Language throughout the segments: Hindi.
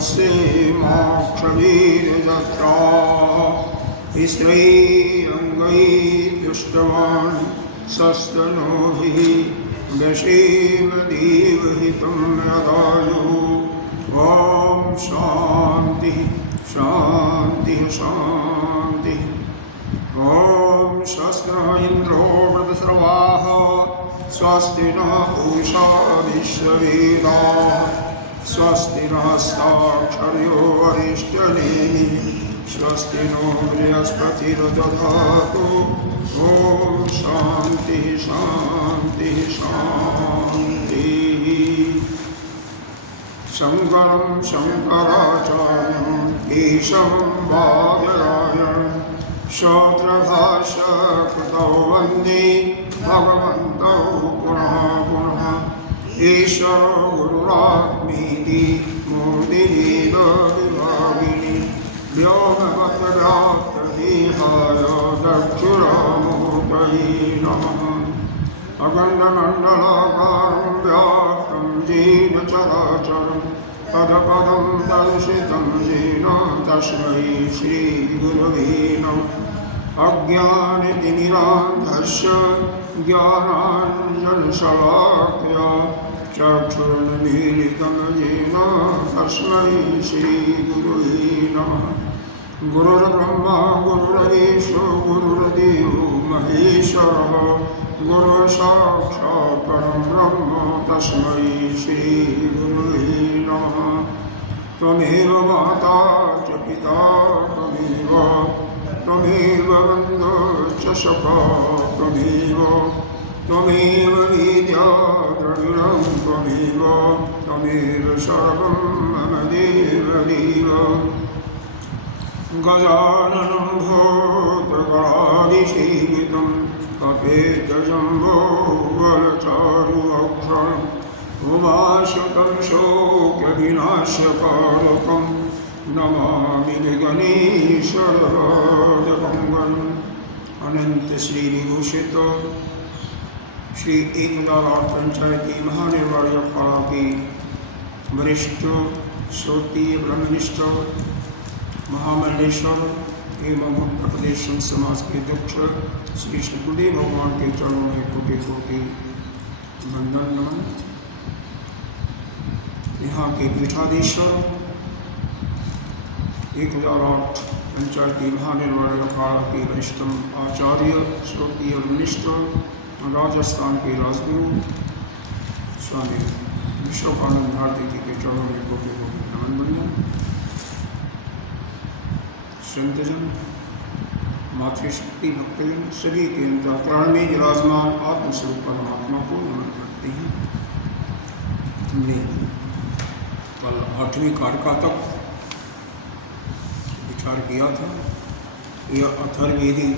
से मोक्षवीर्यत्रा स्त्रैरङ्गैर्दुष्टवान् सस्तनूभिः व्यसेम देवहितं यदायुः। ॐ शान्ति शान्ति शान्ति। ॐ शस्त्र इन्द्रो वृत्रस्रवाः स्वस्ति न पूषा विश्ववेदाः स्वस्ति नस्ताक्षर्यो वरिष्ठनेमिः स्वस्ति नो बृहस्पतिर्दधातु। ॐ शान्ति शान्ति शान्तिः। शङ्करं शङ्कराचार्यं केशवं बादरायणं श्रोत्रभाष्यकृतौ वन्दे भगवन्तौ पुनः पुनः। ईश्वरो गुरुरात्मेति मूर्तिभेदविभागिनि व्योमवद्व्याप्तदेहाय दक्षिणामूर्तये नमः। अखण्डमण्डलाकारं व्याप्तं येन चराचरं पदपदं दर्शितं येन तस्मै श्रीगुरवे नमः। अज्ञानतिमिरान्धस्य ज्ञानाञ्जनशलाकया चक्षुरुन्मीलितं येन तस्मै श्रीगुरवे नमः। गुरुर्ब्रह्मा गुरुर्विष्णु गुरुर्देवो महेश्वरः गुरुसाक्षात् परं ब्रह्म तस्मै श्रीगुरवे नमः। त्वमेव माता च पिता त्वमेव बन्धुश्च सखा त्वमेव विद्या द्रविणं त्वमेव सर्वं मम देवदेव। गजाननं भूतगणाभिषेकितं कपेतजम्बो बलचारुभक्षणम् उमाशतं शोकविनाशकारकं नमामि गणेशराजकं। अनंत श्री विभूषित श्री 1008 पंचायती महानिर्वाणी अखाड़ा के वरिष्ठ श्रोतीय ब्रह्मनिष्ठ महामंडलेश्वर एवं उत्तर प्रदेश संत समाज के अध्यक्ष श्री गुरुदेव भगवान के चरणों में कोटि कोटि वंदन नमन। यहाँ के पीठाधीश्वर 1008 पंचायती महानिर्वाणी अखाड़ा के वरिष्ठतम आचार्य श्रोतीय ब्रह्मनिष्ठ राजस्थान के राजगुरु स्वामी विश्वकानंद भारती जी के चरणों में कोटि कोटि नमन वंदन। संतजन मातृशक्ति भक्तजन सभी के अंतःकरण में विराजमान आत्मस्वरूप परमात्मा को नमन करते हैं। हमने कल 8वीं कारिका तक विचार किया था। यह अथर्ववेदी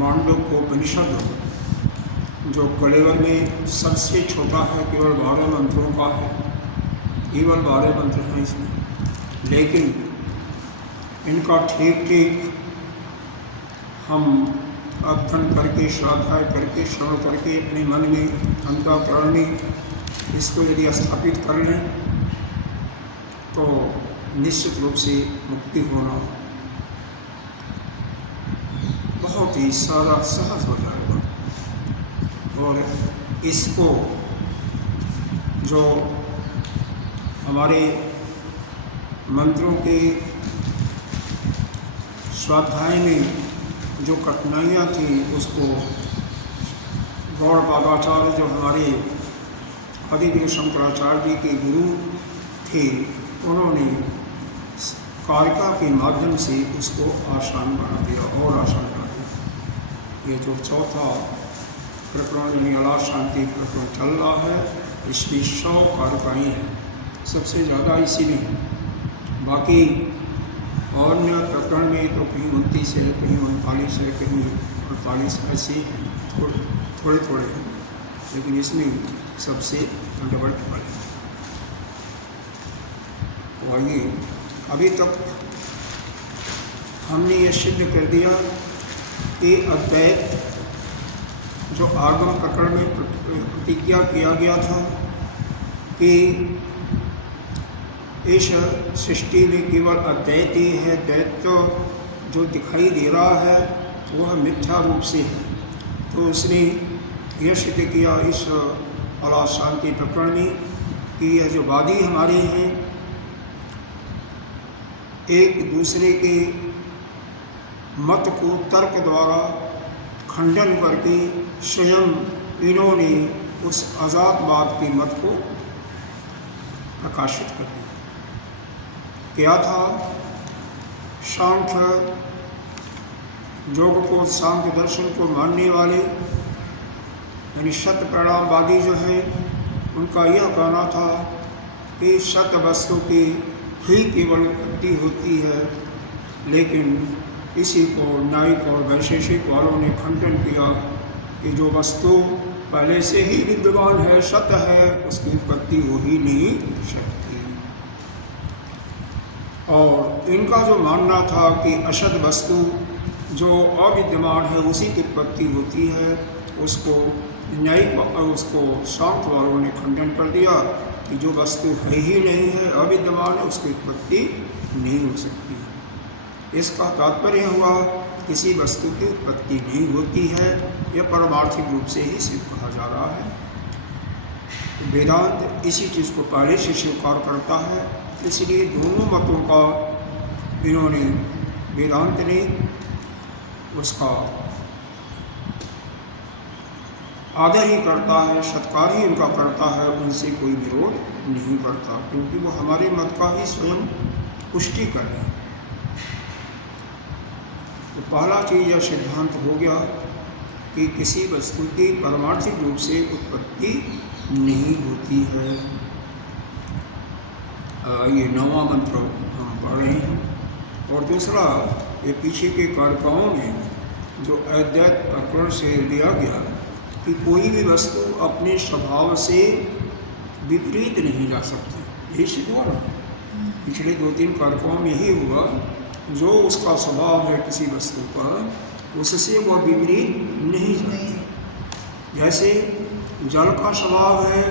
मांडूक्योपनिषद जो कलेवर में सबसे छोटा है, केवल 12 मंत्रों का है, केवल 12 मंत्र हैं इसमें, लेकिन इनका ठीक ठीक हम अध्ययन करके स्वाध्याय करके श्रवण करके अपने मन में अंतःकरण में इसको यदि स्थापित कर लें तो निश्चित रूप से मुक्ति होना बहुत ही सारा सहज हो जाएगा। और इसको जो हमारे मंत्रों के स्वाध्याय में जो कठिनाइयाँ थी उसको गौड़ बाबाचार्य जो हमारे आदिदेव शंकराचार्य जी के गुरु थे, उन्होंने कारिका के माध्यम से उसको आसान बना दिया और आसान बना दिया। ये जो चौथा प्रकरण यानी अला शांति प्रकरण चल रहा है, इसमें 100 कारिकाएँ हैं, सबसे ज़्यादा इसी में है। बाकी और अन्य प्रकरण में तो कहीं 29 है, कहीं 39 है, कहीं 48 ऐसे हैं, थोड़े थोड़े हैं, लेकिन इसमें सबसे डबल है। आइए, अभी तक हमने ये सिद्ध कर दिया कि अद्वैत जो आगम प्रकरण में प्रतिज्ञा किया गया था कि इस सृष्टि में केवल अद्वैती है, द्वैत जो दिखाई दे रहा है वह मिथ्या रूप से है। तो उसने यह सिद्ध किया इस अला शांति प्रकरण में कि यह जो वादी हमारे हैं एक दूसरे के मत को तर्क द्वारा खंडन करके स्वयं इन्होंने उस आज़ादवाद के मत को प्रकाशित कर दिया। क्या था? सांख्य योग को, सांख्य दर्शन को मानने वाले यानी सत्य परिणामवादी जो हैं उनका यह कहना था कि सत्य वस्तु की ही केवल उत्पत्ति होती है, लेकिन इसी को न्यायिक और वैशेषिक वालों ने खंडन किया कि जो वस्तु पहले से ही विद्यमान है, सत्य है, उसकी उत्पत्ति हो ही नहीं सकती। और इनका जो मानना था कि असत वस्तु जो अविद्यमान है उसी की उत्पत्ति होती है, उसको न्यायिक और उसको सांख्य वालों ने खंडन कर दिया कि जो वस्तु है ही नहीं है, अविद्यमान है, उसकी उत्पत्ति नहीं हो सकती। इसका तात्पर्य हुआ किसी वस्तु की उत्पत्ति नहीं होती है, यह परमार्थिक रूप से ही सिद्ध कहा जा रहा है। वेदांत इसी चीज़ को पहले से स्वीकार करता है, इसलिए दोनों मतों का इन्होंने वेदांत ने उसका आदर ही करता है, सत्कार ही उनका करता है, उनसे कोई विरोध नहीं करता, क्योंकि वो हमारे मत का ही स्वयं पुष्टि कर रहे हैं। तो पहला चीज़ यह सिद्धांत हो गया कि किसी वस्तु की परमार्थिक रूप से उत्पत्ति नहीं होती है। ये 9वां मंत्र हम पढ़ रहे हैं। और दूसरा, ये पीछे के कारकों में जो अद्वैत प्रकरण से लिया गया कि कोई भी वस्तु अपने स्वभाव से विपरीत नहीं जा सकती, यही सिद्ध हुआ ना। पिछले 2-3 कारकों में यही हुआ, जो उसका स्वभाव है किसी वस्तु का, उससे वह विपरीत नहीं जाती। जैसे जल का स्वभाव है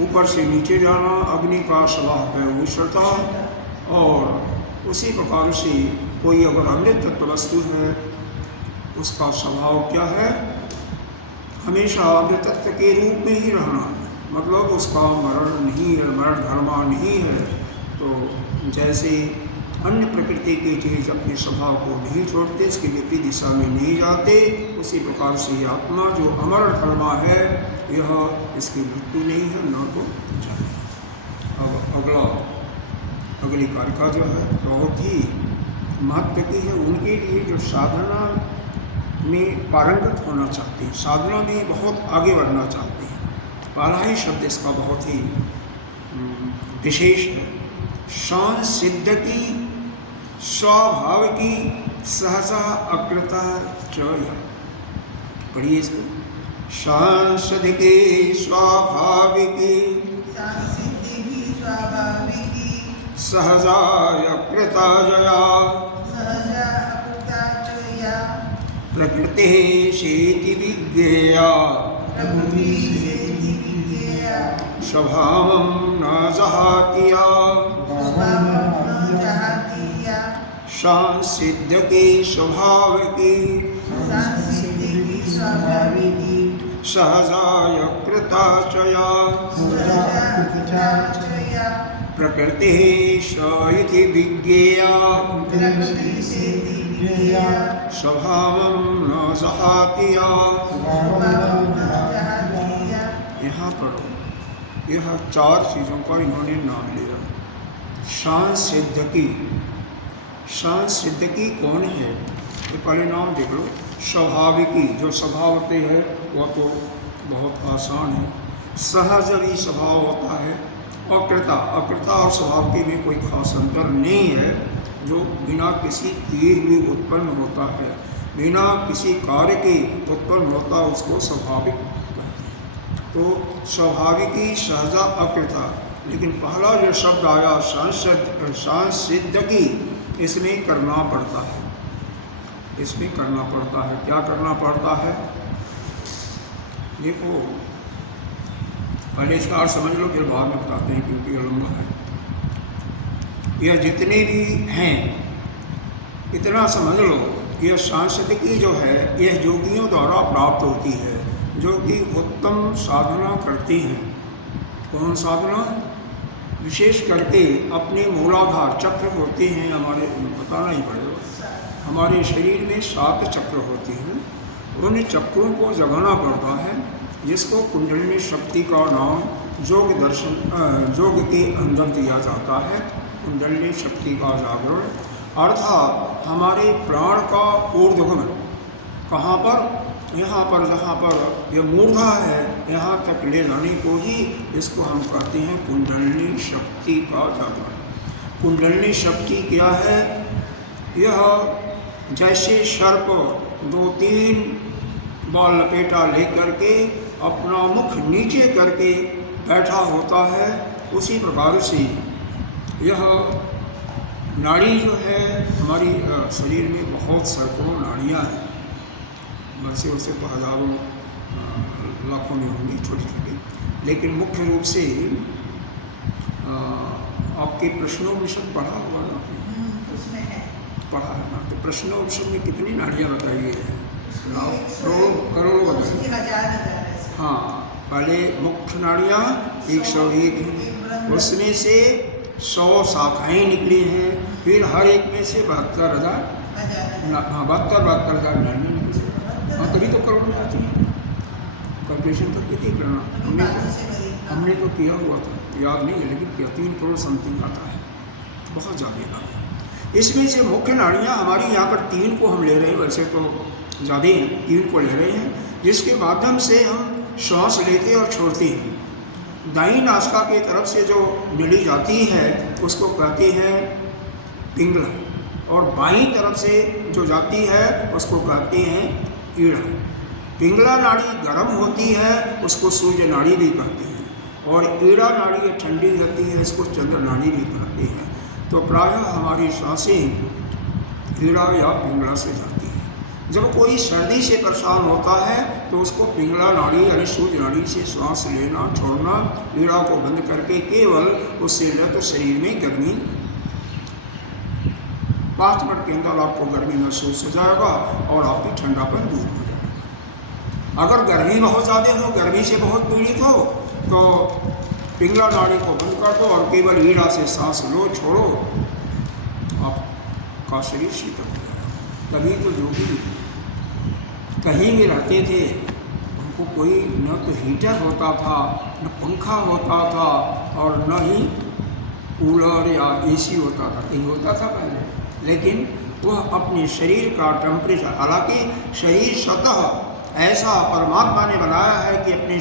ऊपर से नीचे जाना, अग्नि का स्वभाव है उष्णता, और उसी प्रकार से कोई अगर अमृत तत्व वस्तु है उसका स्वभाव क्या है? हमेशा अमृत तत्व के रूप में ही रहना, मतलब उसका मरण नहीं है, मरण धर्मा नहीं है। तो जैसे अन्य प्रकृति की चीज़ अपने स्वभाव को नहीं छोड़ते, इसकी विपरीत दिशा में नहीं जाते, उसी प्रकार से आत्मा जो अमर धर्मा है, यह इसकी मृत्यु नहीं है, न तो जाए। अब अगली कारिका जो है बहुत ही महत्व की है उनके लिए जो साधना में पारंगत होना चाहते हैं, साधना में बहुत आगे बढ़ना चाहते हैं। पहला ही शब्द इसका बहुत ही विशेष है। सांसिद्ध की, स्वभाव की, सहजा अकृता चया। पढ़िए इसको। सांसिद्ध की स्वाभाविकी, सहजा अकृता जया, प्रकृति सेति विज्ञेया, स्वभावं न जहातिया। सांसिद्ध के स्वभाव की, सहजाय कृता चया, प्रकृति इति विज्ञेया, स्वभावं न जहातिया। यहाँ पर यह 4 चीज़ों का इन्होंने नाम लिया। सांसिद्धकी, सांसिद्धकी कौन है? तो पहले नाम देख लो। स्वाभाविकी, जो स्वभाव होते हैं वह तो बहुत आसान है, सहज भी स्वभाव होता है। अकृता, अकृता और स्वभाव के में कोई खास अंतर नहीं है, जो बिना किसी किए हुए उत्पन्न होता है, बिना किसी कार्य के उत्पन्न होता, उसको स्वाभाविक कहते हैं। तो स्वाभाविकी, सहजा, अकृता। लेकिन पहला जो शब्द आया सांसिद्धकी, इसमें करना पड़ता है, इसमें करना पड़ता है। क्या करना पड़ता है? देखो, पहले इसका अर्थ समझ लो, फिर बाद में बताते हैं, क्योंकि ये लंबा है। यह जितने भी हैं, इतना समझ लो, यह सांस्कृतिकी जो है यह योगियों द्वारा प्राप्त होती है, जो कि उत्तम साधना करते हैं। कौन साधना? विशेष करके अपने मूलाधार चक्र होते हैं हमारे, बताना ही पड़ेगा, हमारे शरीर में 7 चक्र होते हैं। उन चक्रों को जगाना पड़ता है, जिसको कुंडलिनी शक्ति का नाम योग दर्शन योग के अंदर दिया जाता है। कुंडलिनी शक्ति का जागरण अर्थात हमारे प्राण का ऊर्ध्वगमन कहाँ पर? यहाँ पर, जहाँ पर यह मूर्धा है, यहाँ तक ले जाने को ही इसको हम कहते हैं कुंडलिनी शक्ति का जागरण। कुंडलिनी शक्ति क्या है? यह जैसे सर्प 2-3 बाल लपेटा लेकर के अपना मुख नीचे करके बैठा होता है, उसी प्रकार से यह नाड़ी जो है हमारी शरीर में बहुत सैकड़ों नाड़ियाँ हैं, वैसे वैसे तो हज़ारों लाखों में होंगी छोटी छोटी, लेकिन मुख्य रूप से आपके प्रश्नोपनिषद पढ़ा होगा ना आपने? उसमें है, पढ़ा है ना? तो प्रश्नोपनिषद में कितनी नाड़ियाँ बताई गई हैं? करोड़ों बताई। हाँ, पहले मुख्य नाड़ियाँ 101 हैं, उसमें से 100 शाखाएँ निकली हैं, फिर हर एक में से 72,000 नाड़ियाँ निकली। हाँ, तभी तो करोड़ में आती है। कैलकुलेशन करके देख लेना, हमने तो किया हुआ था, याद नहीं है, लेकिन 3 करोड़ समथिंग आता है, बहुत ज़्यादा है। इसमें से मुख्य नाड़ियाँ हमारी यहाँ पर 3 को हम ले रहे हैं, वैसे तो ज़्यादा हैं, 3 को ले रहे हैं, जिसके माध्यम से हम श्वास लेते और छोड़ते हैं। दाईं नासिका की तरफ से जो नली जाती है उसको कहते हैं पिंगला, और बाईं तरफ से जो जाती है उसको कहते हैं ईड़ा। पिंगला नाड़ी गर्म होती है, उसको सूर्य नाड़ी भी कहते हैं, और ईड़ा नाड़ी ठंडी रहती है, इसको चंद्र नाड़ी भी कहते हैं। तो प्रायः हमारी सांसें ईड़ा या पिंगला से जाती है। जब कोई सर्दी से परेशान होता है तो उसको पिंगला नाड़ी यानी सूर्य नाड़ी से श्वास लेना छोड़ना, ईड़ा को बंद करके केवल उससे ले तो शरीर में गर्मी 5 मिनट के अंदर आपको गर्मी महसूस हो जाएगा और आपकी ठंडापन दूर हो जाएगा। अगर गर्मी बहुत ज़्यादा हो, गर्मी से बहुत पीड़ित हो, तो पिंगला नाड़ी को बंद कर दो और केवल ईड़ा से सांस लो छोड़ो, आपका शरीर शीतल हो जाएगा। तभी तो योगी कहीं भी रहते थे, उनको कोई न तो हीटर होता था, न पंखा होता था, और न ही कूलर या एसी होता था। कहीं होता था पहले, लेकिन वह अपने शरीर का टेम्परेचर, हालांकि शरीर स्वतः ऐसा परमात्मा ने बनाया है कि अपने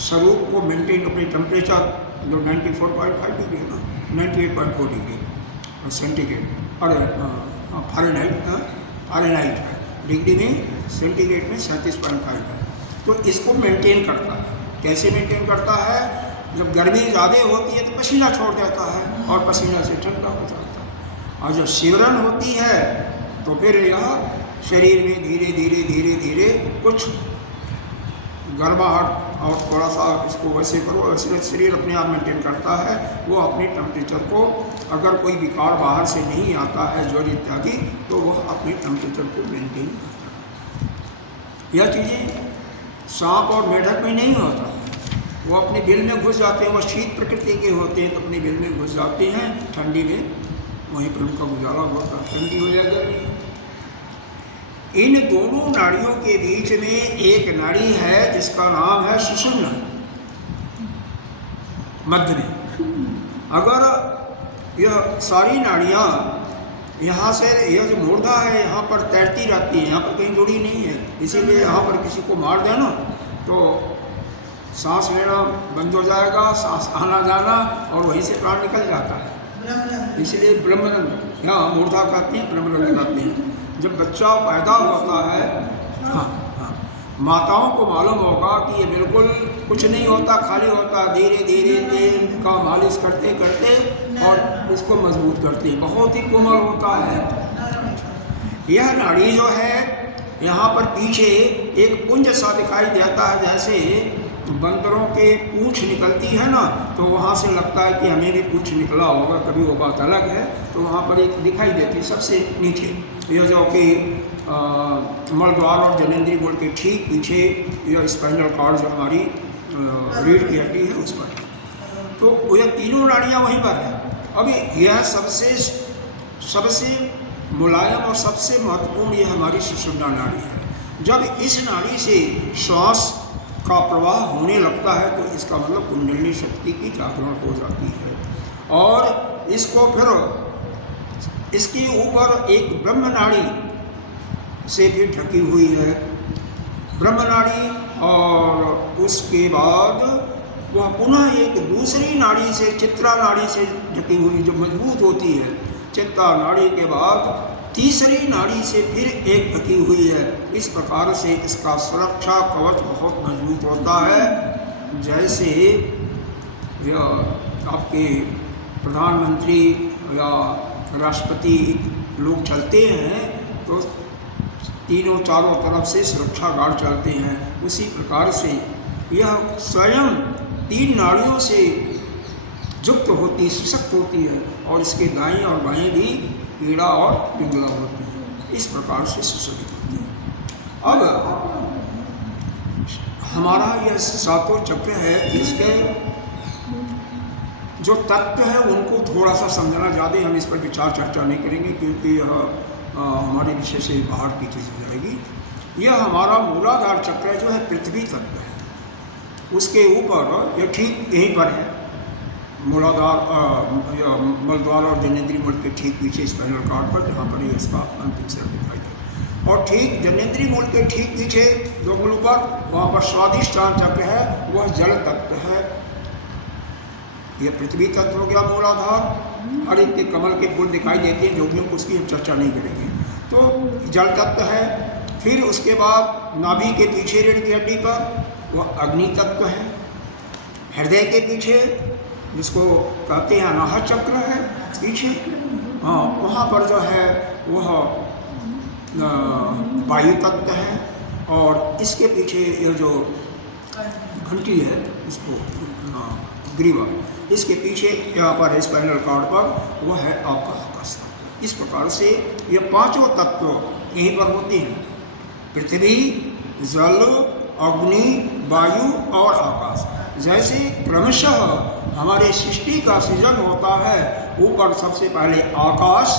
स्वरूप को मेंटेन, अपने टेम्परेचर जो 94.5 डिग्री है ना, 98.4 डिग्री सेंटीग्रेड, अरे फ़ारेनहाइट है, डिग्री में सेंटीग्रेड में 37.5 है, तो इसको मेंटेन करता है। कैसे मेंटेन करता है? जब गर्मी ज़्यादा होती है तो पसीना छोड़ देता है और पसीना से ठंडा हो जाता है, और जब शिवरण होती है तो फिर यह शरीर में धीरे धीरे धीरे धीरे कुछ गर्माहट, और थोड़ा सा इसको वैसे करो, वैसे शरीर अपने आप मेंटेन करता है। वो अपने टेम्परेचर को, अगर कोई विकार बाहर से नहीं आता है ज्वर इत्यादि, तो वह अपने टेम्परेचर को मेंटेन करता है। यह चीज़ें सांप और मेढक में नहीं होता, वो अपने बिल में घुस जाते हैं, वो शीत प्रकृति के होते हैं तो अपने बिल में घुस जाते हैं, ठंडी में वहीं पर उनका गुजारा होता है, ठंडी हो जाएगी। इन दोनों नाड़ियों के बीच में एक नाड़ी है जिसका नाम है सुषुम्ना, मध्य में। अगर यह सारी नाड़ियाँ यहाँ से, यह जो मूर्धा है यहाँ पर तैरती रहती है, यहाँ पर कहीं जुड़ी नहीं है, इसीलिए यहाँ पर किसी को मार देना तो सांस लेना बंद हो जाएगा, सांस आना जाना, और वहीं से प्राण निकल जाता है। इसलिए ब्रह्मरंध्र, यहाँ मूर्धा कहते हैं, ब्रह्मरंध्र कहते हैं। जब बच्चा पैदा होता है, माताओं को मालूम होगा कि ये बिल्कुल कुछ नहीं होता, खाली होता, धीरे धीरे तेल का मालिश करते करते और इसको मजबूत करते, बहुत ही कोमल होता है। यह नाड़ी जो है यहाँ पर पीछे एक पुंज सा दिखाई देता है, जैसे बंदरों के पूंछ निकलती है ना, तो वहाँ से लगता है कि हमें भी पूंछ निकला होगा, कभी वो बात अलग है। तो वहाँ पर एक दिखाई देती सबसे नीचे, यह जो कि मलद्वार और जननेंद्रिय मूल के ठीक पीछे यह स्पाइनल कॉर्ड जो हमारी रीढ़ की हड्डी है उस पर है। तो यह तीनों नाड़ियाँ वहीं पर हैं। अब यह सबसे मुलायम और सबसे महत्वपूर्ण यह हमारी सुषुम्ना नाड़ी है। जब इस नाड़ी से श्वास का प्रवाह होने लगता है तो इसका मतलब कुंडलिनी शक्ति की जागरण हो जाती है। और इसको फिर इसके ऊपर एक ब्रह्म नाड़ी से भी ढकी हुई है, ब्रह्म नाड़ी, और उसके बाद वह पुनः एक दूसरी नाड़ी से, चित्रा नाड़ी से ढकी हुई जो मजबूत होती है। चित्ता नाड़ी के बाद तीसरी नाड़ी से फिर एक ढकी हुई है। इस प्रकार से इसका सुरक्षा कवच बहुत मजबूत होता है। जैसे आपके प्रधानमंत्री या राष्ट्रपति लोग चलते हैं तो तीनों चारों तरफ से सुरक्षा गार्ड चलते हैं, उसी प्रकार से यह स्वयं तीन नाड़ियों से युक्त होती, सशक्त होती है, और इसके दाएं और बाएं भी पीड़ा और पिंगला होती है। इस प्रकार से सुशोभित होती है। अब हमारा यह सातों चक्र है, इसके जो तत्व है उनको थोड़ा सा समझना, ज़्यादा हम इस पर विचार चर्चा नहीं करेंगे क्योंकि यह हमारे विषय से बाहर की चीज़ हो जाएगी। यह हमारा मूलाधार चक्र जो है पृथ्वी तत्व है, उसके ऊपर यह ठीक यहीं पर है, मूलाधार मलद्वार और जननेंद्रिय मूल के ठीक पीछे स्पाइनल कॉर्ड पर, जहाँ पर इसका अंतिम सिरा दिखाई दे। और ठीक जननेंद्रिय मूल के ठीक पीछे दो अंगुलों पर वहाँ पर स्वादिष्ठान चक्र है, वह जल तत्व है। यह पृथ्वी तत्व हो गया मूलाधार। हर एक के कमल के फूल दिखाई देते हैं, जोगियों को उसकी हम चर्चा नहीं करेंगे। तो जल तत्व है। फिर उसके बाद नाभि के पीछे रीढ़ की हड्डी पर वह अग्नि तत्व है। हृदय के पीछे जिसको कहते हैं अनाहत चक्र है पीछे, हाँ, वहाँ पर जो है वह वायु तत्व है। और इसके पीछे यह जो घंटी है इसको ग्रीवा, इसके पीछे यहाँ पर स्पाइनल कॉर्ड पर वह है आपका आकाश तत्व। इस प्रकार से ये पांचों तत्व यहीं पर होते हैं, पृथ्वी, जल, अग्नि, वायु और आकाश। जैसे क्रमशः हमारे सृष्टि का सृजन होता है, ऊपर सबसे पहले आकाश,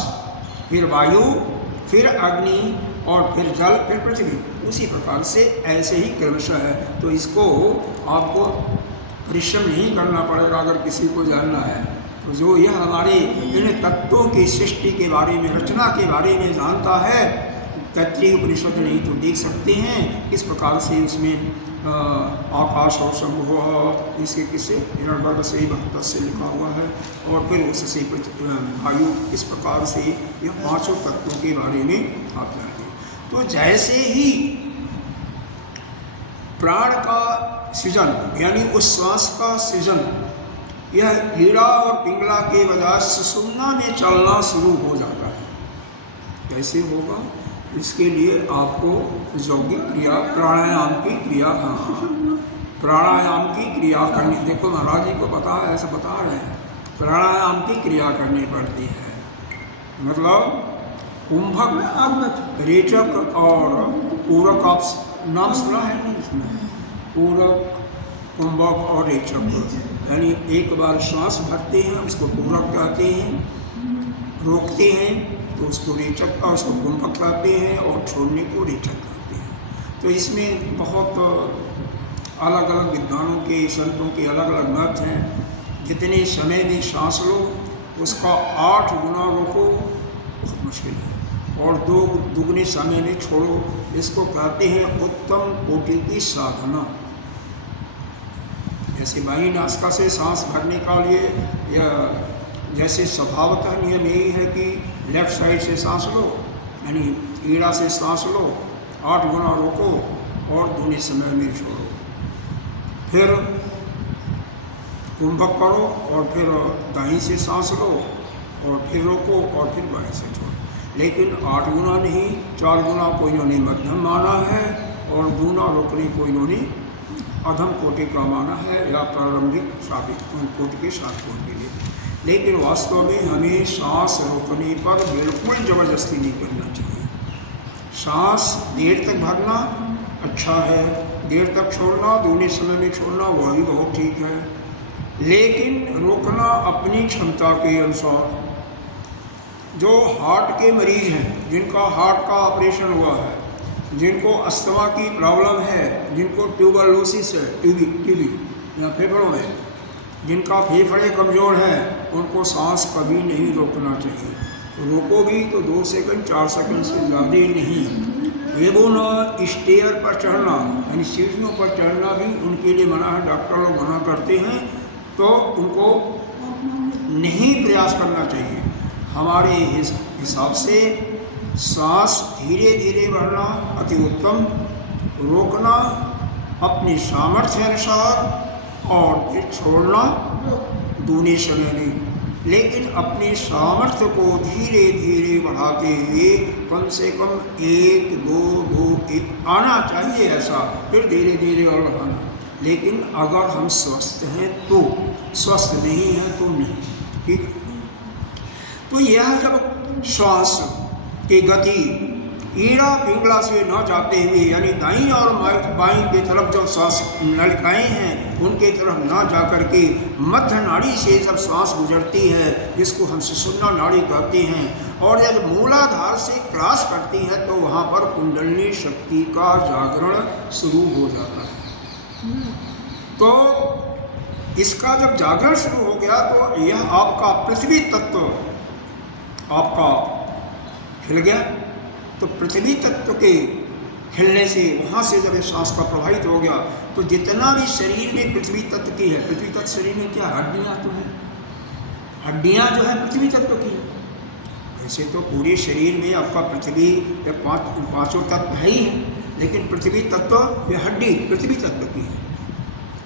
फिर वायु, फिर अग्नि और फिर जल, फिर पृथ्वी, उसी प्रकार से ऐसे ही क्रमशः है। तो इसको आपको परिश्रम नहीं करना पड़ेगा अगर किसी को जानना है। तो जो यह हमारे इन तत्वों की सृष्टि के बारे में, रचना के बारे में जानता है, तैत्तिरीय उपनिषद नहीं तो देख सकते हैं इस प्रकार से इसमें आकाश और शंभु इसके किसे हिरण्यगर्भ से भक्त से लिखा हुआ है, और फिर उससे वायु, इस प्रकार से यह पांचों तत्वों के बारे में आता है। तो जैसे ही प्राण का सृजन यानी उस श्वास का सृजन यह ईड़ा और पिंगला के बजाय सुषुम्ना में चलना शुरू हो जाता है। कैसे होगा? इसके लिए आपको यौगिक क्रिया, प्राणायाम की क्रिया, प्राणायाम की क्रिया करनी। देखो महाराज जी को पता है, ऐसा बता रहे हैं, प्राणायाम की क्रिया करनी पड़ती है। मतलब कुंभक, रेचक और पूरक, आप नाम सुना है नहीं इसमें? पूरक, कुंभक और रेचक, यानी एक बार श्वास भरते हैं उसको पूरक कहते हैं, रोकते हैं तो उसको रेचक, उसको कुंभक कहते हैं, और छोड़ने को रेचक कहते हैं। तो इसमें बहुत अलग अलग विद्वानों के, संतों के अलग अलग मत हैं। जितने समय में सांस लो उसका 8 गुना रोको, बहुत मुश्किल है, और 2 दुगने समय में छोड़ो, इसको कहते हैं उत्तम कोटि की साधना। जैसे बाई नासिका से सांस भरने का लिए यह जैसे स्वभावतः नियम यही है कि लेफ्ट साइड से सांस लो, यानी ईड़ा से सांस लो, 8 गुना रोको और दूसरे समय में छोड़ो, फिर कुंभक करो और फिर दाईं से सांस लो और फिर रोको और फिर बाएं से छोड़ो। लेकिन 8 गुना नहीं, 4 गुना कोई इन्होंने मध्यम माना है और दूना रोकने को इन्होंने अधम कोटि का माना है या प्रारंभिक साबित कोटि के साथ कोटि के लिए। लेकिन वास्तव में हमें सांस रोकने पर बिल्कुल ज़बरदस्ती नहीं करना चाहिए। सांस देर तक भरना अच्छा है, देर तक छोड़ना, दूने समय में छोड़ना वह भी बहुत ठीक है, लेकिन रोकना अपनी क्षमता के अनुसार। जो हार्ट के मरीज हैं, जिनका हार्ट का ऑपरेशन हुआ है, जिनको अस्थमा की प्रॉब्लम है, जिनको ट्यूबरलोसिस है, टीबी या फेफड़ों में, जिनका फेफड़े कमज़ोर हैं, उनको सांस कभी नहीं रोकना चाहिए। तो रोको भी तो 2 सेकंड 4 सेकंड से ज़्यादा नहीं। एवं स्टेयर पर चढ़ना यानी सीढ़ियों पर चढ़ना भी उनके लिए मना है, डॉक्टर लोग मना करते हैं, तो उनको नहीं प्रयास करना चाहिए। हमारे हिसाब से सांस धीरे धीरे भरना अति उत्तम, रोकना अपने सामर्थ्य अनुसार और फिर छोड़ना दूने समय में, लेकिन अपने सामर्थ्य को धीरे धीरे बढ़ाते हुए कम से कम 1 2 2 1 आना चाहिए ऐसा, फिर धीरे धीरे और बढ़ाना। लेकिन अगर हम स्वस्थ हैं तो, स्वस्थ नहीं हैं तो नहीं, ठीक है। तो यह जब श्वास की गति ईड़ा पिंगला से न जाते हुए यानी दाईं और बाईं की तरफ जो श्वास नलिकाएँ हैं उनके तरफ न जाकर के मध्य नाड़ी से जब श्वास गुजरती है, जिसको हम सुषुम्ना नाड़ी कहते हैं, और जब मूलाधार से क्रॉस करती है तो वहाँ पर कुंडलिनी शक्ति का जागरण शुरू हो जाता है। तो इसका जब जागरण शुरू हो गया तो यह आपका पृथ्वी तत्व आपका हिल गया। तो पृथ्वी तत्व के हिलने से वहाँ से जब सांस का प्रभावित हो गया तो जितना भी शरीर में पृथ्वी तत्व की है, पृथ्वी तत्व शरीर में क्या हड्डियाँ तो हैं, हड्डियाँ जो है पृथ्वी तत्व की है। वैसे तो पूरे शरीर में आपका पृथ्वी या पाँचों तत्व है ही है, लेकिन पृथ्वी तत्व या हड्डी पृथ्वी तत्व की है,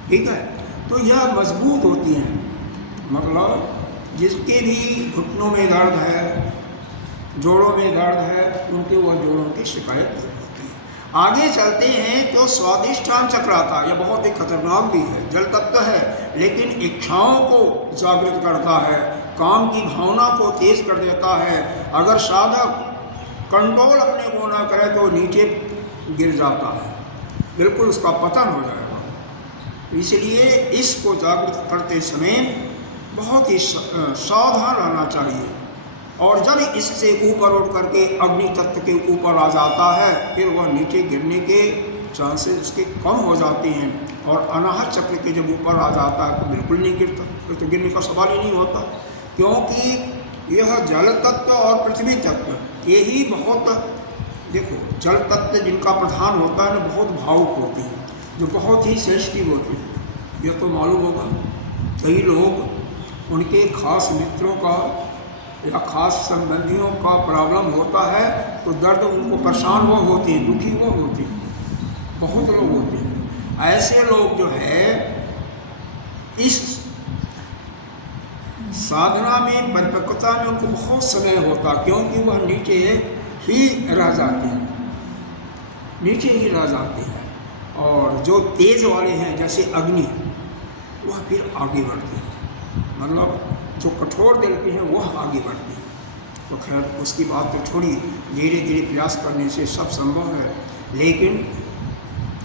ठीक है। तो यह मजबूत होती हैं, मतलब जिसके भी घुटनों में दर्द है, जोड़ों में दर्द है, उनके वह जोड़ों की शिकायत नहीं होती है। आगे चलते हैं तो स्वादिष्ठान चक्र आता है। यह बहुत ही खतरनाक भी है, जल तत्व है, लेकिन इच्छाओं को जागृत करता है, काम की भावना को तेज कर देता है। अगर साधक कंट्रोल अपने को ना करे तो नीचे गिर जाता है, बिल्कुल उसका पतन हो जाएगा। इसलिए इसको जागृत करते समय बहुत ही सावधान रहना चाहिए। और जब इससे ऊपर उठ करके अग्नि तत्व के ऊपर आ जाता है, फिर वह नीचे गिरने के चांसेस उसके कम हो जाते हैं। और अनाहत चक्र के जब ऊपर आ जाता है तो बिल्कुल नहीं गिरता, फिर तो गिरने का सवाल ही नहीं होता, क्योंकि यह जल तत्व और पृथ्वी तत्व ये ही बहुत, देखो जल तत्व जिनका प्रधान होता है ना बहुत भावुक होते हैं, जो बहुत ही सेंसिटिव होते हैं। यह तो मालूम होगा, कई लोग उनके खास मित्रों का या खास संबंधियों का प्रॉब्लम होता है तो दर्द उनको परेशान वो होते हैं, दुखी वो होते हैं, बहुत लोग होते हैं। ऐसे लोग जो है इस साधना में परिपक्वता में उनको बहुत समय होता, क्योंकि वह नीचे ही रह जाते हैं, नीचे ही रह जाते हैं। और जो तेज वाले हैं जैसे अग्नि, वह फिर आगे बढ़ते हैं, मतलब जो कठोर दिल के हैं वह आगे बढ़ते हैं। तो खैर उसकी बात तो छोड़िए, धीरे धीरे प्रयास करने से सब संभव है। लेकिन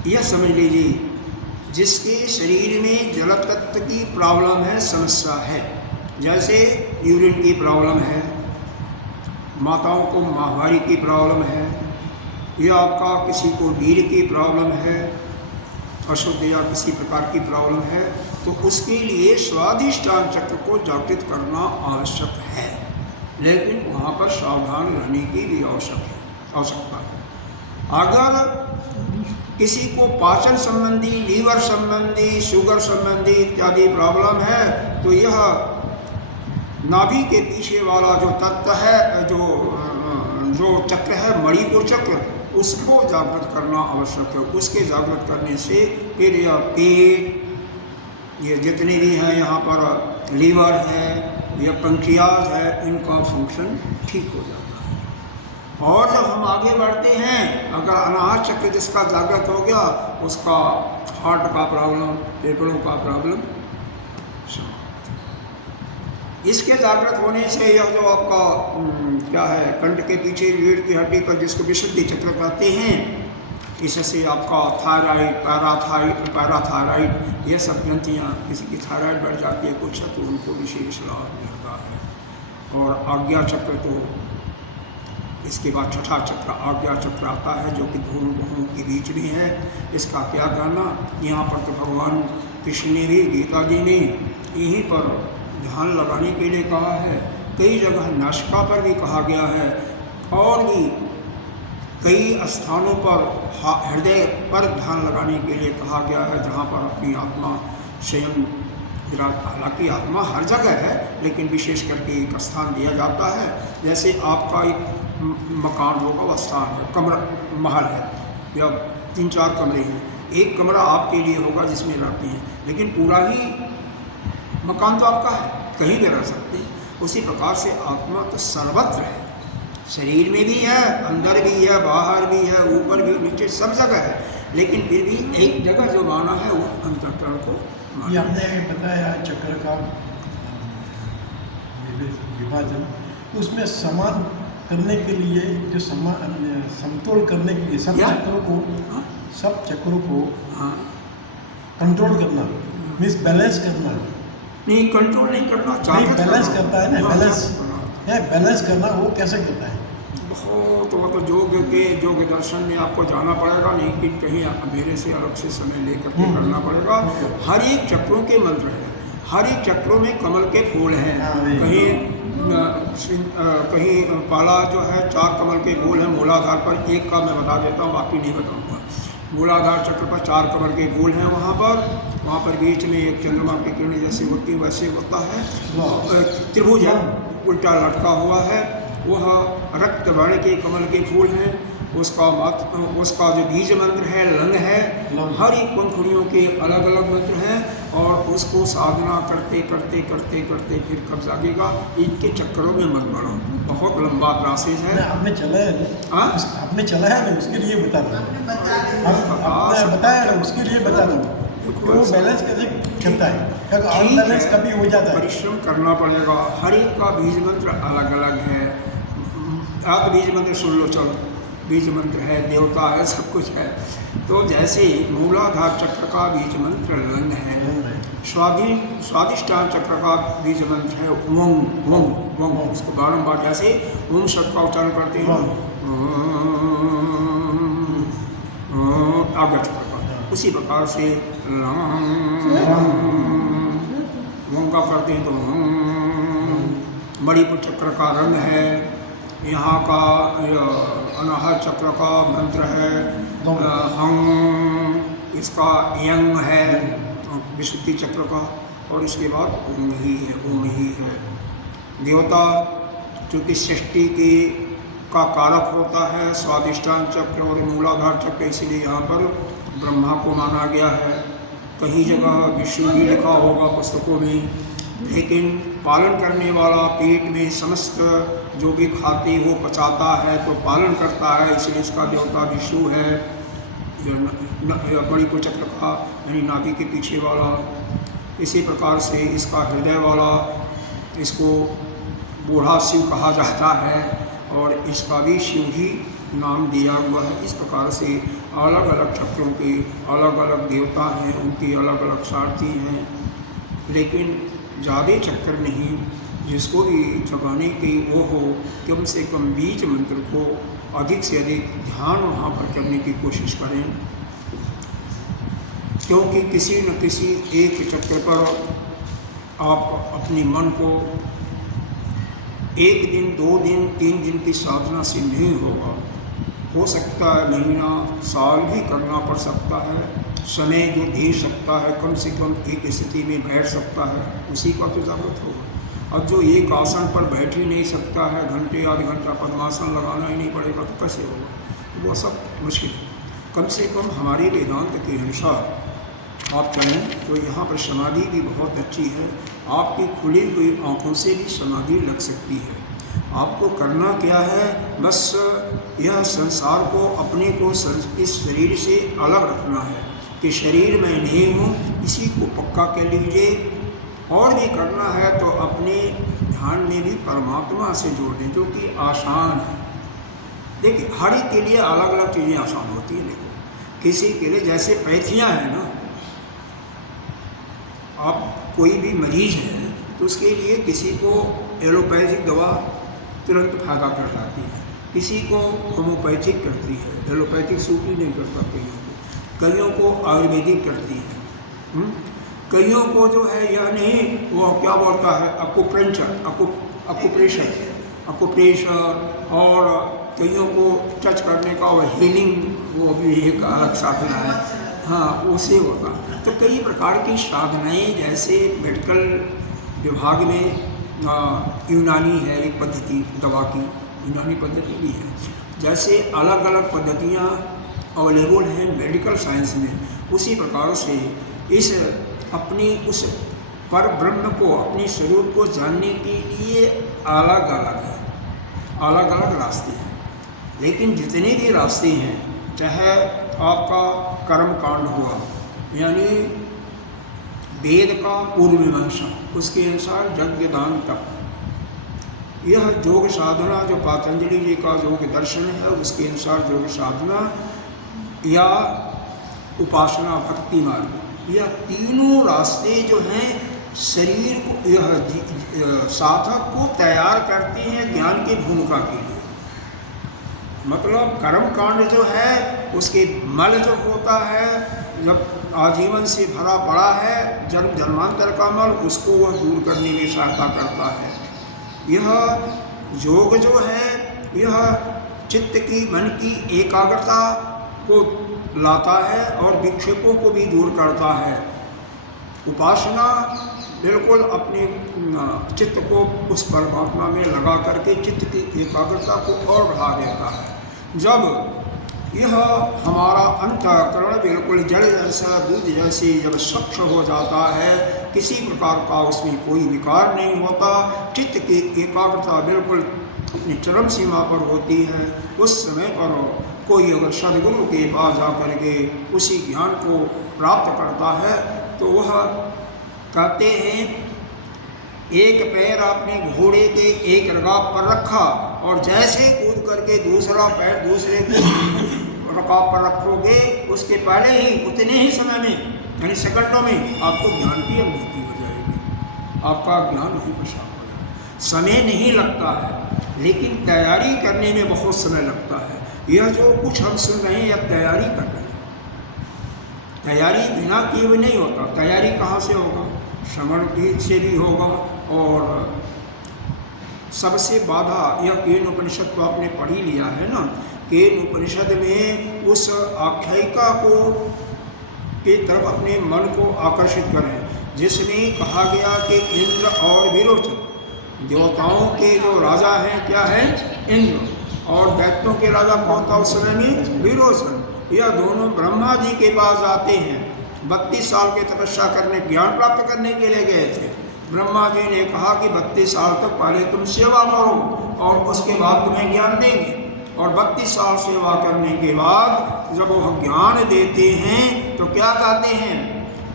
यह समझ लीजिए जिसके शरीर में जल तत्व की प्रॉब्लम है, समस्या है, जैसे यूरिन की प्रॉब्लम है, माताओं को माहवारी की प्रॉब्लम है, या आपका किसी को वीर्य की प्रॉब्लम है, अशुद्ध या किसी प्रकार की प्रॉब्लम है, तो उसके लिए स्वादिष्ठान चक्र को जागृत करना आवश्यक है। लेकिन वहाँ पर सावधान रहने की भी आवश्यकता है। अगर किसी को पाचन संबंधी, लीवर संबंधी, शुगर संबंधी इत्यादि प्रॉब्लम है तो यह नाभि के पीछे वाला जो तत्व है, जो चक्र है, मणिपुर चक्र, उसको जागृत करना आवश्यक है। उसके जागृत करने से फिर यह पेट, ये जितने भी हैं यहाँ पर लीवर है या पंक्रियाज है, इनका फंक्शन ठीक हो जाता है। और जब हम आगे बढ़ते हैं, अगर अनाहत चक्र जिसका जागृत हो गया, उसका हार्ट का प्रॉब्लम, फेफड़ों का प्रॉब्लम, इसके जागृत होने से यह जो आपका क्या है, कंठ के पीछे रीढ़ की हड्डी पर जिसको विशुद्धि चक्र कहते हैं, इससे आपका थायराइड, पैराथायराइड, ये सब ग्रंथियाँ, किसी की थायराइड बढ़ जाती है कुछ, तो उनको विशेष लाभ मिलता है। और आज्ञा चक्र, तो इसके बाद छठा चक्र आज्ञा चक्र आता है, जो कि दोनों भुवों के बीच में है। इसका क्या कहना, यहाँ पर तो भगवान कृष्ण ने भी, गीता जी ने यहीं पर ध्यान लगाने के लिए कहा है। कई जगह नासिका पर भी कहा गया है, और भी कई स्थानों पर हृदय पर ध्यान लगाने के लिए कहा गया है, जहाँ पर अपनी आत्मा स्वयं विराट। हालांकि आत्मा हर जगह है, लेकिन विशेष करके एक स्थान दिया जाता है। जैसे आपका एक मकान होगा, वह स्थान है, कमरा, महल है, या 3-4 कमरे हैं, एक कमरा आपके लिए होगा जिसमें रहते हैं, लेकिन पूरा ही मकान तो आपका है, कहीं भी रह सकते हैं। उसी प्रकार से आत्मा तो सर्वत्र है, शरीर में भी है, अंदर भी है, बाहर भी है, ऊपर भी, नीचे, सब जगह है, लेकिन फिर भी एक जगह जो माना है वो अंतःकरण को माना। ये हमने बताया चक्र का विभाजन, उसमें समान करने के लिए, जो समतोल करने के लिए सब चक्रों को कंट्रोल करना, मीन्स बैलेंस करना। नहीं, कंट्रोल नहीं करना, नहीं, बैलेंस करता है ना, बैलेंस करना, वो कैसे करता है? बहुत, वो तो योग दर्शन में आपको जाना पड़ेगा, नहीं कि कहीं मेरे से अलग से समय लेकर के करना पड़ेगा। हर एक चक्रों के मंत्र हैं, हर एक चक्रों में कमल के फूल हैं, कहीं पाला जो है 4 कमल के फूल हैं मूलाधार पर, एक का मैं बता देता हूँ, बाकी नहीं बताऊँगा। मूलाधार चक्र पर 4 कमल के फूल हैं, वहाँ पर बीच में एक चंद्रमा की किरण जैसे होती है, वैसे होता है, त्रिभुज है, उल्टा लटका हुआ है, वह रक्त वर्ण के कमल के फूल हैं। उसका जो बीज मंत्र है लंग है, हर एक पंखुड़ियों के अलग अलग मंत्र हैं, और उसको साधना करते करते करते करते फिर कब जागेगा। इनके चक्करों में मत बढ़ो, बहुत लंबा प्रोसेस है। आपने चला है ना, उसके लिए बता दो, आपने बताया ना, उसके लिए बता दो, तो बैलेंस कैसे चलता है, अनबैलेंस कभी हो जाता है। परिश्रम करना पड़ेगा, हर एक का बीज मंत्र अलग अलग है। आप बीज मंत्र सुन लो, चलो, बीज मंत्र है, देवता है, सब कुछ है। तो जैसे मूलाधार चक्र का बीज मंत्र लंग है, स्वादिष्टान चक्र का बीज मंत्र है ओम ओम ओम। उसको बारंबार जैसे ओम शब्द का उच्चारण करते हैं, आज्ञा चक्र का, उसी प्रकार से ओम का करते हैं। तो मणिपुर चक्र का रंग है, यहाँ का अनाहत चक्र का मंत्र है हम, इसका यंग है विशुद्धि चक्र का, और इसके बाद ओम ही है। देवता चूँकि सृष्टि की का कारक होता है, स्वादिष्टान चक्र और मूलाधार चक्र, इसलिए यहाँ पर ब्रह्मा को माना गया है। कहीं जगह विष्णु भी लिखा होगा पुस्तकों में, लेकिन पालन करने वाला पेट में समस्त जो भी खाते वो पचाता है, तो पालन करता है, इसलिए इसका देवता विष्णु है। मणिपुर चक्र का यानी नाभि के पीछे वाला, इसी प्रकार से इसका हृदय वाला, इसको बूढ़ा शिव कहा जाता है, और इसका भी शिव ही नाम दिया हुआ है। इस प्रकार से अलग अलग चक्रों के अलग अलग देवता हैं, उनकी अलग अलग सारथी हैं, लेकिन ज़्यादा चक्कर नहीं, जिसको भी जगाने की वो हो, कम से कम बीज मंत्र को अधिक से अधिक ध्यान वहाँ पर करने की कोशिश करें, क्योंकि किसी न किसी एक चक्र पर आप अपने मन को 1 दिन 2 दिन 3 दिन की साधना से नहीं होगा। हो सकता है महीना साल भी करना पड़ सकता है, समय जो दे सकता है कम से कम एक स्थिति में बैठ सकता है, उसी का तो जागृत होगा। अब जो एक आसन पर बैठ ही नहीं सकता है, घंटे आधे घंटा पद्मासन लगाना ही नहीं पड़ेगा, तो कैसे होगा? वो सब मुश्किल है। कम से कम हमारे वेदांत के अनुसार आप चलें तो यहाँ पर समाधि भी बहुत अच्छी है, आपकी खुली हुई आँखों से भी समाधि लग सकती है। आपको करना क्या है, बस यह संसार को अपने को इस शरीर से अलग रखना है कि शरीर में नहीं हूँ, इसी को पक्का कर लीजिए। और भी करना है तो अपने ध्यान में भी परमात्मा से जोड़ दें, जो कि आसान है। देखिए हर एक के लिए अलग अलग चीज़ें आसान होती हैं। देखो किसी के लिए जैसे पैथियाँ हैं ना, आप कोई भी मरीज है तो उसके लिए किसी को एलोपैथिक दवा तुरंत फायदा कर जाती है, किसी को होम्योपैथिक करती है, एलोपैथिक सूट ही नहीं करता कईयों को आयुर्वेदिक करती है, कईयों को जो है यह नहीं, वो क्या बोलता है अकुप्रेशर, और कईयों को टच करने का और हीलिंग, वो भी एक अलग साधना है, हाँ उसे होता। तो कई प्रकार की साधनाएँ, जैसे मेडिकल विभाग में यूनानी है एक पद्धति दवा की, यूनानी पद्धति भी है, जैसे अलग अलग पद्धतियाँ अवेलेबल हैं मेडिकल साइंस में, उसी प्रकार से इस अपनी उस पर ब्रह्म को, अपने स्वरूप को जानने के लिए अलग अलग रास्ते हैं। लेकिन जितने भी रास्ते हैं, चाहे आपका कर्म कांड हुआ, यानी वेद का पूर्व मीमांसा, उसके अनुसार यज्ञ दान तप, यह योग साधना जो पतंजलि जी का योग दर्शन है उसके अनुसार योग साधना या उपासना भक्ति मार्ग, यह तीनों रास्ते जो हैं शरीर को, यह साधक को तैयार करते हैं ज्ञान की भूमिका के लिए। मतलब कर्म कांड जो है उसके मल जो होता है, जब आजीवन से भरा पड़ा है जन्म जन्मांतर का मल, उसको वह दूर करने में सहायता करता है। यह योग जो है यह चित्त की, मन की एकाग्रता को लाता है और विक्षेपों को भी दूर करता है। उपासना बिल्कुल अपने चित्त को उस परमात्मा में लगा करके चित्त की एकाग्रता को और बढ़ा देता है। जब यह हमारा अंतःकरण बिल्कुल जड़ जैसा, दूध जैसे जब स्वच्छ हो जाता है, किसी प्रकार का उसमें कोई विकार नहीं होता, चित्त की एकाग्रता बिल्कुल अपनी चरम सीमा पर होती है, उस समय पर कोई अगर सदगुरु के पास जाकर के उसी ज्ञान को प्राप्त करता है तो वह कहते हैं, एक पैर आपने घोड़े के एक रकाब पर रखा और जैसे कूद करके दूसरा पैर दूसरे रकाब पर रखोगे, उसके पहले ही उतने ही समय में, यानी सेकंडों में आपको ज्ञान की अनुभूति हो जाएगी, आपका ज्ञान वहीं प्रसाद हो जाएगा। समय नहीं लगता है, लेकिन तैयारी करने में बहुत समय लगता है। यह जो कुछ हम सुन रहे हैं, यह तैयारी कर रहे हैं। तैयारी बिना किए हुए नहीं होता। तैयारी कहाँ से होगा? श्रवण से भी होगा। और सबसे बाधा, यह केन उपनिषद तो आपने पढ़ ही लिया है ना। केन उपनिषद में उस आख्यायिका को की तरफ अपने मन को आकर्षित करें, जिसमें कहा गया कि इंद्र और विरोचन, देवताओं के जो राजा हैं क्या है? इंद्र, और दैत्यों के राजा कौन था उस समय में? विरोचन। यह दोनों ब्रह्मा जी के पास आते हैं, 32 साल की तपस्या करने, ज्ञान प्राप्त करने के लिए गए थे। ब्रह्मा जी ने कहा कि 32 साल तक पहले तुम सेवा करो और उसके बाद तुम्हें ज्ञान देंगे। और 32 साल सेवा करने के बाद जब वह ज्ञान देते हैं तो क्या कहते हैं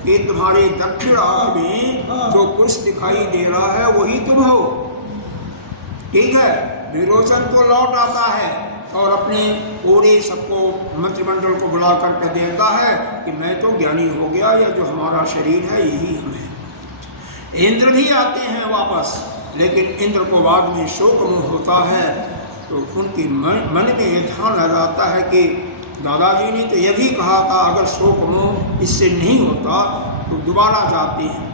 कि तुम्हारे दक्षिण आंख में जो पुरुष दिखाई दे रहा है वही तुम हो। ठीक है, विरोचन को लौट आता है और अपने पूरे सबको मंत्रिमंडल को बुला करके देता है कि मैं तो ज्ञानी हो गया, या जो हमारा शरीर है यही हम है। इंद्र भी आते हैं वापस, लेकिन इंद्र को बाद में शोक मोह होता है, तो उनके मन में यह ध्यान आ जाता है कि दादाजी ने तो यह भी कहा था अगर शोक मोह इससे नहीं होता तो दोबारा जाते हैं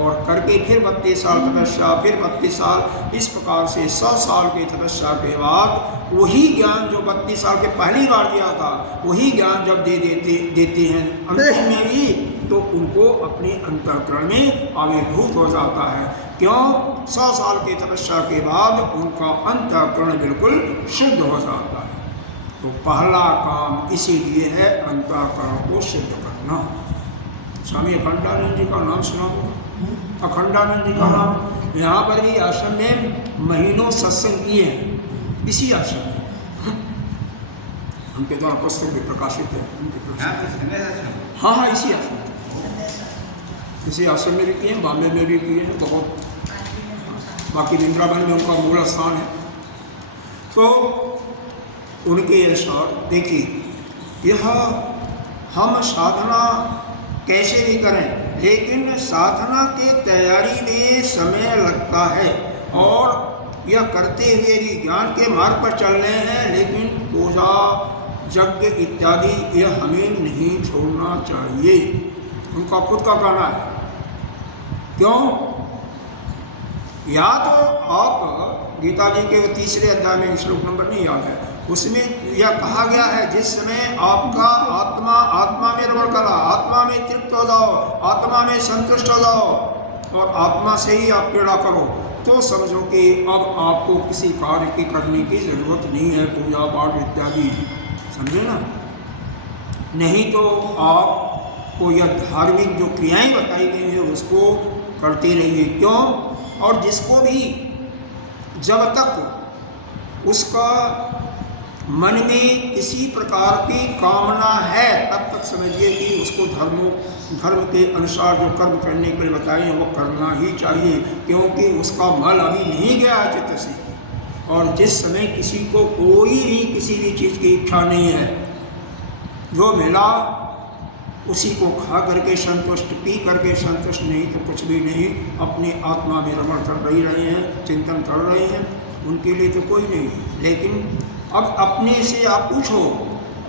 और करके फिर 32 साल तपस्या, फिर 32 साल, इस प्रकार से 100 साल की तपस्या के बाद वही ज्ञान जो 32 साल के पहली बार दिया था वही ज्ञान जब देते हैं अंतिम में भी, तो उनको अपने अंतःकरण में आविर्भूत हो जाता है। क्यों? 100 साल की तपस्या के बाद उनका अंतःकरण बिल्कुल शुद्ध हो जाता है। तो पहला काम इसीलिए है अंतःकरण को सिद्ध करना। स्वामी अखंडानंद जी का नाम सुना होगा, अखंडानंद जी का नाम। यहाँ पर भी आश्रम में महीनों सत्संग किए हैं, इसी आश्रम में उनके द्वारा पुस्तक भी प्रकाशित है। हाँ हाँ, इसी आश्रम में भी किए हैं, बॉम्बे में भी किए हैं बहुत, बाकी वृंदावन में उनका मूल स्थान है। तो उनके अनुसार देखिए, यह हम साधना कैसे भी करें, लेकिन साधना के तैयारी में समय लगता है, और यह करते हुए भी ज्ञान के मार्ग पर चल रहे हैं, लेकिन पूजा यज्ञ इत्यादि यह हमें नहीं छोड़ना चाहिए। उनका खुद का कहना है। क्यों? या तो आप गीता जी के 3 अध्याय में, श्लोक नंबर नहीं याद है, उसमें यह कहा गया है, जिस समय आपका आत्मा में रमण करा, आत्मा में तृप्त हो जाओ, आत्मा में संतुष्ट हो जाओ, और आत्मा से ही आप पीड़ा करो, तो समझो कि अब आपको किसी कार्य की करने की जरूरत नहीं है, पूजा पाठ इत्यादि, समझे ना। नहीं तो आपको यह धार्मिक जो क्रियाएं बताई गई हैं उसको करते रहिए। क्यों? और जिसको भी जब तक उसका मन में किसी प्रकार की कामना है, तब तक समझिए कि उसको धर्म के अनुसार जो कर्म करने के लिए बताए हैं वो करना ही चाहिए, क्योंकि उसका मल अभी नहीं गया है चित्त से। और जिस समय किसी को कोई भी किसी भी चीज़ की इच्छा नहीं है, जो मिला उसी को खा करके संतुष्ट, पी करके संतुष्ट, नहीं तो कुछ भी नहीं, अपनी आत्मा में रमण कर रहे हैं, चिंतन कर रहे हैं, उनके लिए तो कोई नहीं। लेकिन अब अपने से आप पूछो,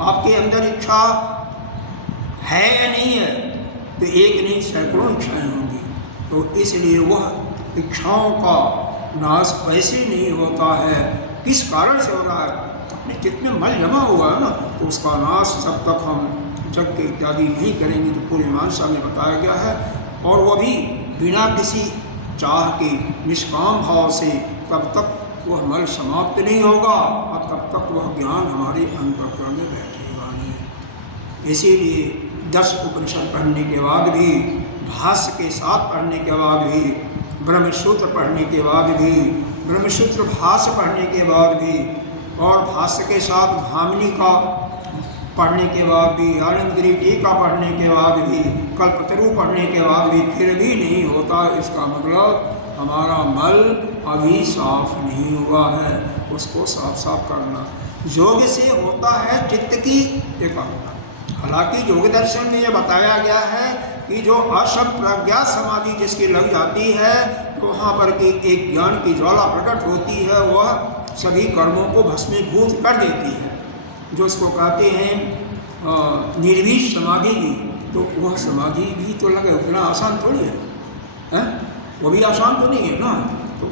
आपके अंदर इच्छा है या नहीं है, तो एक नहीं सैकड़ों इच्छाएं होंगी। तो इसलिए वह इच्छाओं का नाश ऐसे नहीं होता है। किस कारण से हो रहा है? अपने चित्त में मल जमा हुआ है ना, तो उसका नाश जब तक हम यज्ञ इत्यादि नहीं करेंगे, जो पूर्व मीमांसा में बताया गया है, और वह भी बिना किसी चाह के निष्काम भाव से, तब तक वह मल समाप्त नहीं होगा, और तब तक वह ज्ञान हमारे अंतःकरण में बैठेगा नहीं। इसीलिए 10 उपनिषद पढ़ने के बाद भी, भाष्य के साथ पढ़ने के बाद भी, ब्रह्मसूत्र पढ़ने के बाद भी, ब्रह्मसूत्र भाष्य पढ़ने के बाद भी, और भाष्य के साथ भामिनी का पढ़ने के बाद भी, आनंदगिरी टीका पढ़ने के बाद भी, कल्पतरु पढ़ने के बाद भी फिर भी नहीं होता, इसका मतलब हमारा मल अभी साफ नहीं हुआ है। उसको साफ करना योग से होता है, चित्त की एकाग्रता। हालांकि योग दर्शन में यह बताया गया है कि जो अशब्द प्रज्ञा समाधि जिसकी लग जाती है, तो वहाँ पर की एक ज्ञान की ज्वाला प्रकट होती है, वह सभी कर्मों को भस्मीभूत कर देती है, जो इसको कहते हैं निर्विष समाधि की। तो वह समाधि भी तो लगे, उतना आसान थोड़ी है, वो भी आसान तो नहीं है ना। तो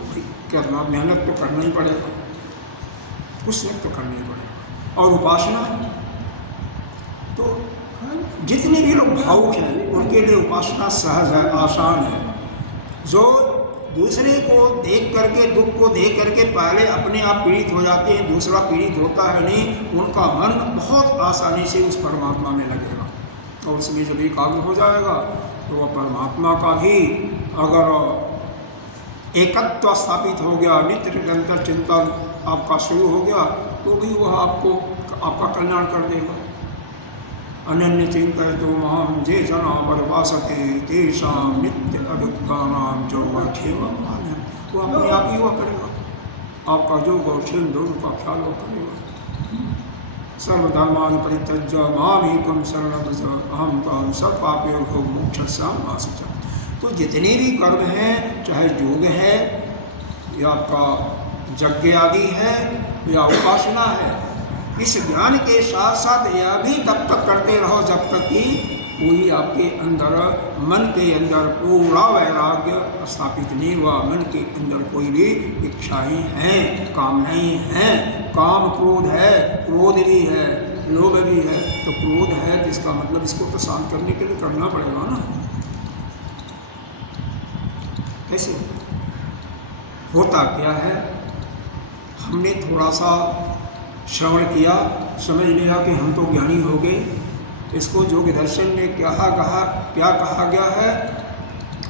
क्या मेहनत तो करना ही पड़ेगा, कुछ नहीं तो करना ही पड़ेगा। और उपासना, तो जितने भी लोग भावुक हैं उनके लिए उपासना सहज है, आसान है। जो दूसरे को देख करके, दुख को देख करके पहले अपने आप पीड़ित हो जाते हैं, दूसरा पीड़ित होता है नहीं, उनका मन बहुत आसानी से उस परमात्मा में लगेगा, और उसमें जब एकाग्र हो जाएगा तो वह परमात्मा का भी अगर एकत्व स्थापित हो गया, नित्य निरंतर चिंतन आपका शुरू हो गया, तो भी वह आपको आपका कल्याण कर देगा। अनन्य चिंतितो मां जे जना परिभाषते तेषां नित्य अभियुक्तानां योगक्षेमं मान्यं। वो अपने आप ही हुआ करेगा, आपका योग और क्षेम दोनों का ख्याल वो करेगा। सर्वधर्मान् परित्यज्य मामेकं शरणं व्रज अहं त्वां सर्वपापेभ्यो मोक्षयिष्यामि मा शुचः। तो जितने भी कर्म हैं, चाहे योग है या आपका यज्ञ आदि है या उपासना है, इस ज्ञान के साथ साथ यह भी तब तक करते रहो जब तक कि कोई आपके अंदर, मन के अंदर पूरा वैराग्य स्थापित नहीं हुआ, मन के अंदर कोई भी इच्छाएं हैं, कामनाएं हैं, काम क्रोध है, क्रोध भी है, लोभ भी है। तो क्रोध है तो इसका मतलब इसको तो शांत करने के लिए करना पड़ेगा ना। कैसे होता क्या है, हमने थोड़ा सा श्रवण किया, समझ लिया कि हम तो ज्ञानी हो गए, इसको योग दर्शन में क्या कहा गया है?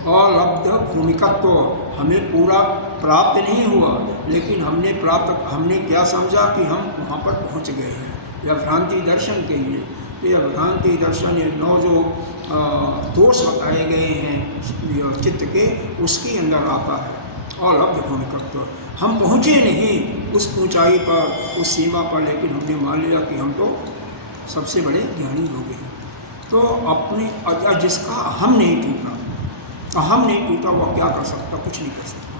अलब्ध भूमिकत्व। हमें पूरा प्राप्त नहीं हुआ, लेकिन हमने क्या समझा कि हम वहाँ पर पहुँच गए हैं। यह भ्रांति दर्शन कहिए। तो यह भ्रांति दर्शन, ये 9 जो दोष बताए गए हैं चित्त के, उसके अंदर आता है अलब्ध भूमिकत्व। हम पहुँचे नहीं उस ऊंचाई पर, उस सीमा पर, लेकिन हमने मान लिया कि हम तो सबसे बड़े ज्ञानी हो गए। तो अपने जिसका हम नहीं टूटा, अहम नहीं टूटा, वह क्या कर सकता? कुछ नहीं कर सकता।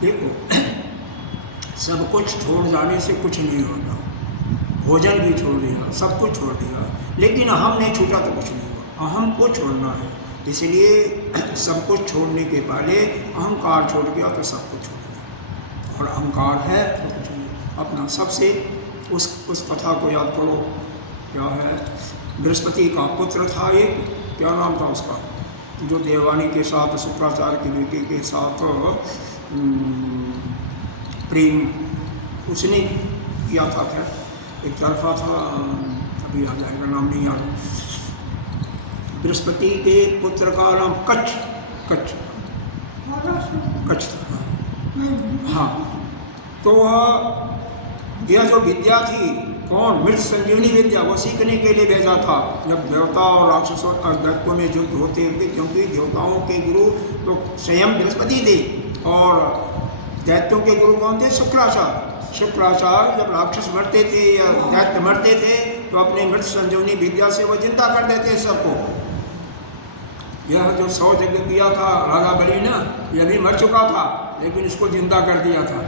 देखो, सब कुछ छोड़ जाने से कुछ नहीं होता। भोजन भी छोड़ दिया, सब कुछ छोड़ दिया, लेकिन अहम नहीं छूटा तो कुछ नहीं हुआ। अहम को छोड़ना है, इसलिए सब कुछ छोड़ने के पहले अहंकार छोड़ गया तो सब कुछ छोड़ गया। और अहंकार है तो कुछ नहीं। अपना सबसे उस कथा को याद करो। क्या है? बृहस्पति का पुत्र था एक, क्या नाम था उसका, जो देववानी के साथ, शुक्राचार्य के बेटे के साथ प्रेम उसने किया था। खैर एक तरफा था, अभी आ जाएगा, नाम नहीं याद। बृहस्पति के पुत्र का नाम कच्छ था। हाँ, तो यह जो विद्या थी, कौन? मृत संजीवनी विद्या, वो सीखने के लिए भेजा था। जब देवता और राक्षसों और दैत्यों में युद्ध होते थे, क्योंकि देवताओं के गुरु तो स्वयं बृहस्पति थे और दैत्यों के गुरु कौन थे? शुक्राचार्य। जब राक्षस मरते थे या दैत्य मरते थे, तो अपने मृत संजीवनी विद्या से वो जिंदा कर देते सबको। यह जो 100 यज्ञ किया था राजा बलि ने, यह भी मर चुका था, लेकिन इसको जिंदा कर दिया था।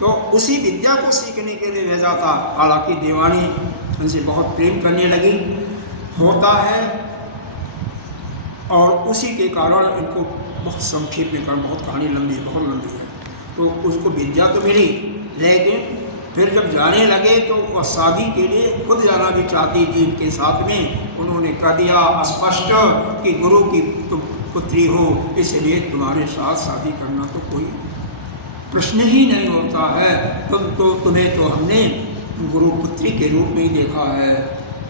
तो उसी विद्या को सीखने के लिए भेजा था। हालांकि देवानी उनसे बहुत प्रेम करने लगी, होता है, और उसी के कारण इनको बहुत संक्षेप में कर, बहुत कहानी लंबी, बहुत लंबी है। तो उसको विद्या तो मिली, लेकिन फिर जब जाने लगे तो वह शादी के लिए खुद जाना भी चाहती थी इनके साथ में। उन्होंने कह दिया स्पष्ट कि गुरु की तुम पुत्री हो, इसलिए तुम्हारे साथ शादी करना तो कोई प्रश्न ही नहीं होता है। तुम्हें तो हमने गुरु पुत्री के रूप में ही देखा है,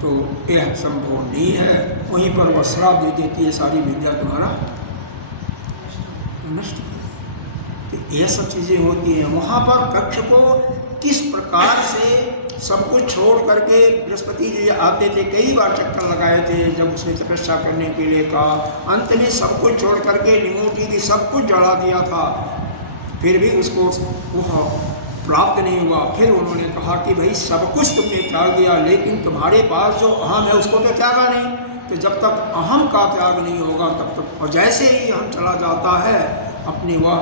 तो यह संभव नहीं है। वहीं पर वह श्राप दे देती है, सारी विद्या तुम्हारा नष्ट। ये सब चीज़ें होती हैं। वहाँ पर कक्ष को किस प्रकार से सब कुछ छोड़ करके बृहस्पति जी आते थे, कई बार चक्कर लगाए थे जब उसने तपस्या करने के लिए कहा। अंत में सब कुछ छोड़ करके निमोटी भी सब कुछ जला दिया था, फिर भी उसको वह प्राप्त नहीं हुआ। फिर उन्होंने कहा कि भाई सब कुछ तुमने त्याग दिया, लेकिन तुम्हारे पास जो अहम है उसको तो त्यागा नहीं। तो जब तक अहम का त्याग नहीं होगा तब तक, और जैसे ही हम चला जाता है अपनी, वह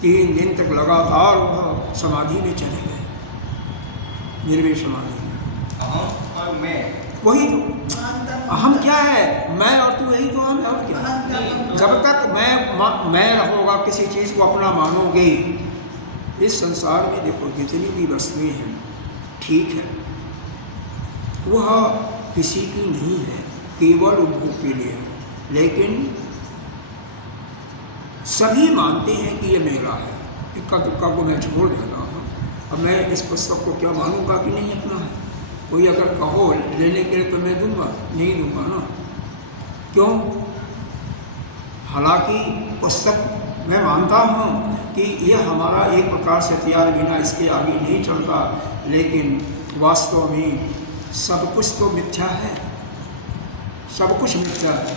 3 दिन तक लगातार वह समाधि में चले गए, निर्विष समाधि। अहम और मैं, वही तो अहम क्या है? मैं और तू, यही तो हम है। और क्या? जब तक मैं रहोगा, किसी चीज़ को अपना मानोगे, इस संसार में देखो जितनी भी वस्तुएं हैं, ठीक है, वह किसी की नहीं है, केवल उपभोग के लिए है। लेकिन सभी मानते हैं कि ये मेरा है। इक्का दुक्का को मैं छोड़ देता हूँ। अब मैं इस पुस्तक को क्या मानूंगा कि नहीं अपना है? कोई अगर कहो लेने के लिए तो मैं दूंगा, नहीं दूंगा ना। क्यों? हालांकि पुस्तक मैं मानता हूँ कि यह हमारा एक प्रकार से हथियार, बिना इसके आगे नहीं चलता, लेकिन वास्तव में सब कुछ तो मिथ्या है। सब कुछ मिथ्या है,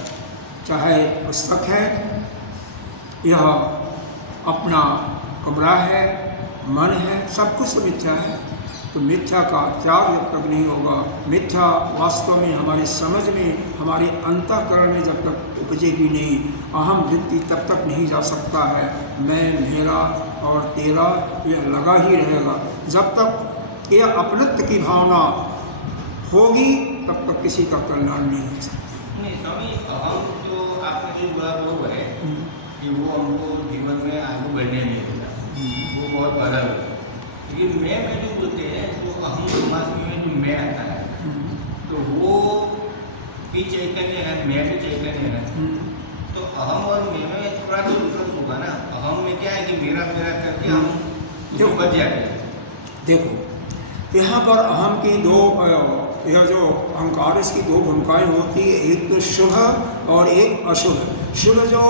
चाहे पुस्तक है, यह अपना कमरा है, मन है, सब कुछ तो मिथ्या है। तो मिथ्या का त्याग जब तक नहीं होगा, मिथ्या वास्तव में हमारी समझ में, हमारे अंतःकरण में जब तक उपजेगी नहीं, अहम वृत्ति तब तक नहीं जा सकता है। मैं, मेरा और तेरा यह लगा ही रहेगा। जब तक यह अपनत्व की भावना होगी तब तक किसी का कल्याण नहीं हो सकता। नहीं स्वामी, अहम तो आपने जो बोला बरोबर है कि वो हमको जीवन में आगे बढ़ने नहीं देता, वो बहुत बाधा होता है। लेकिन मैं जो बोलते हैं, तो अहम समाज में जो मैं आता है, तो वो भी चैतन्य है, मैं भी चैतन्य है। तो अहम और मैं में थोड़ा तो डिफरेंस होगा ना। अहम में क्या है कि मेरा मेरा करके हम बच जाते हैं। देखो यहाँ पर अहम की दो यह जो अहंकार, इसकी दो भूमिकाएं होती है, एक तो शुभ और एक अशुभ। शुभ जो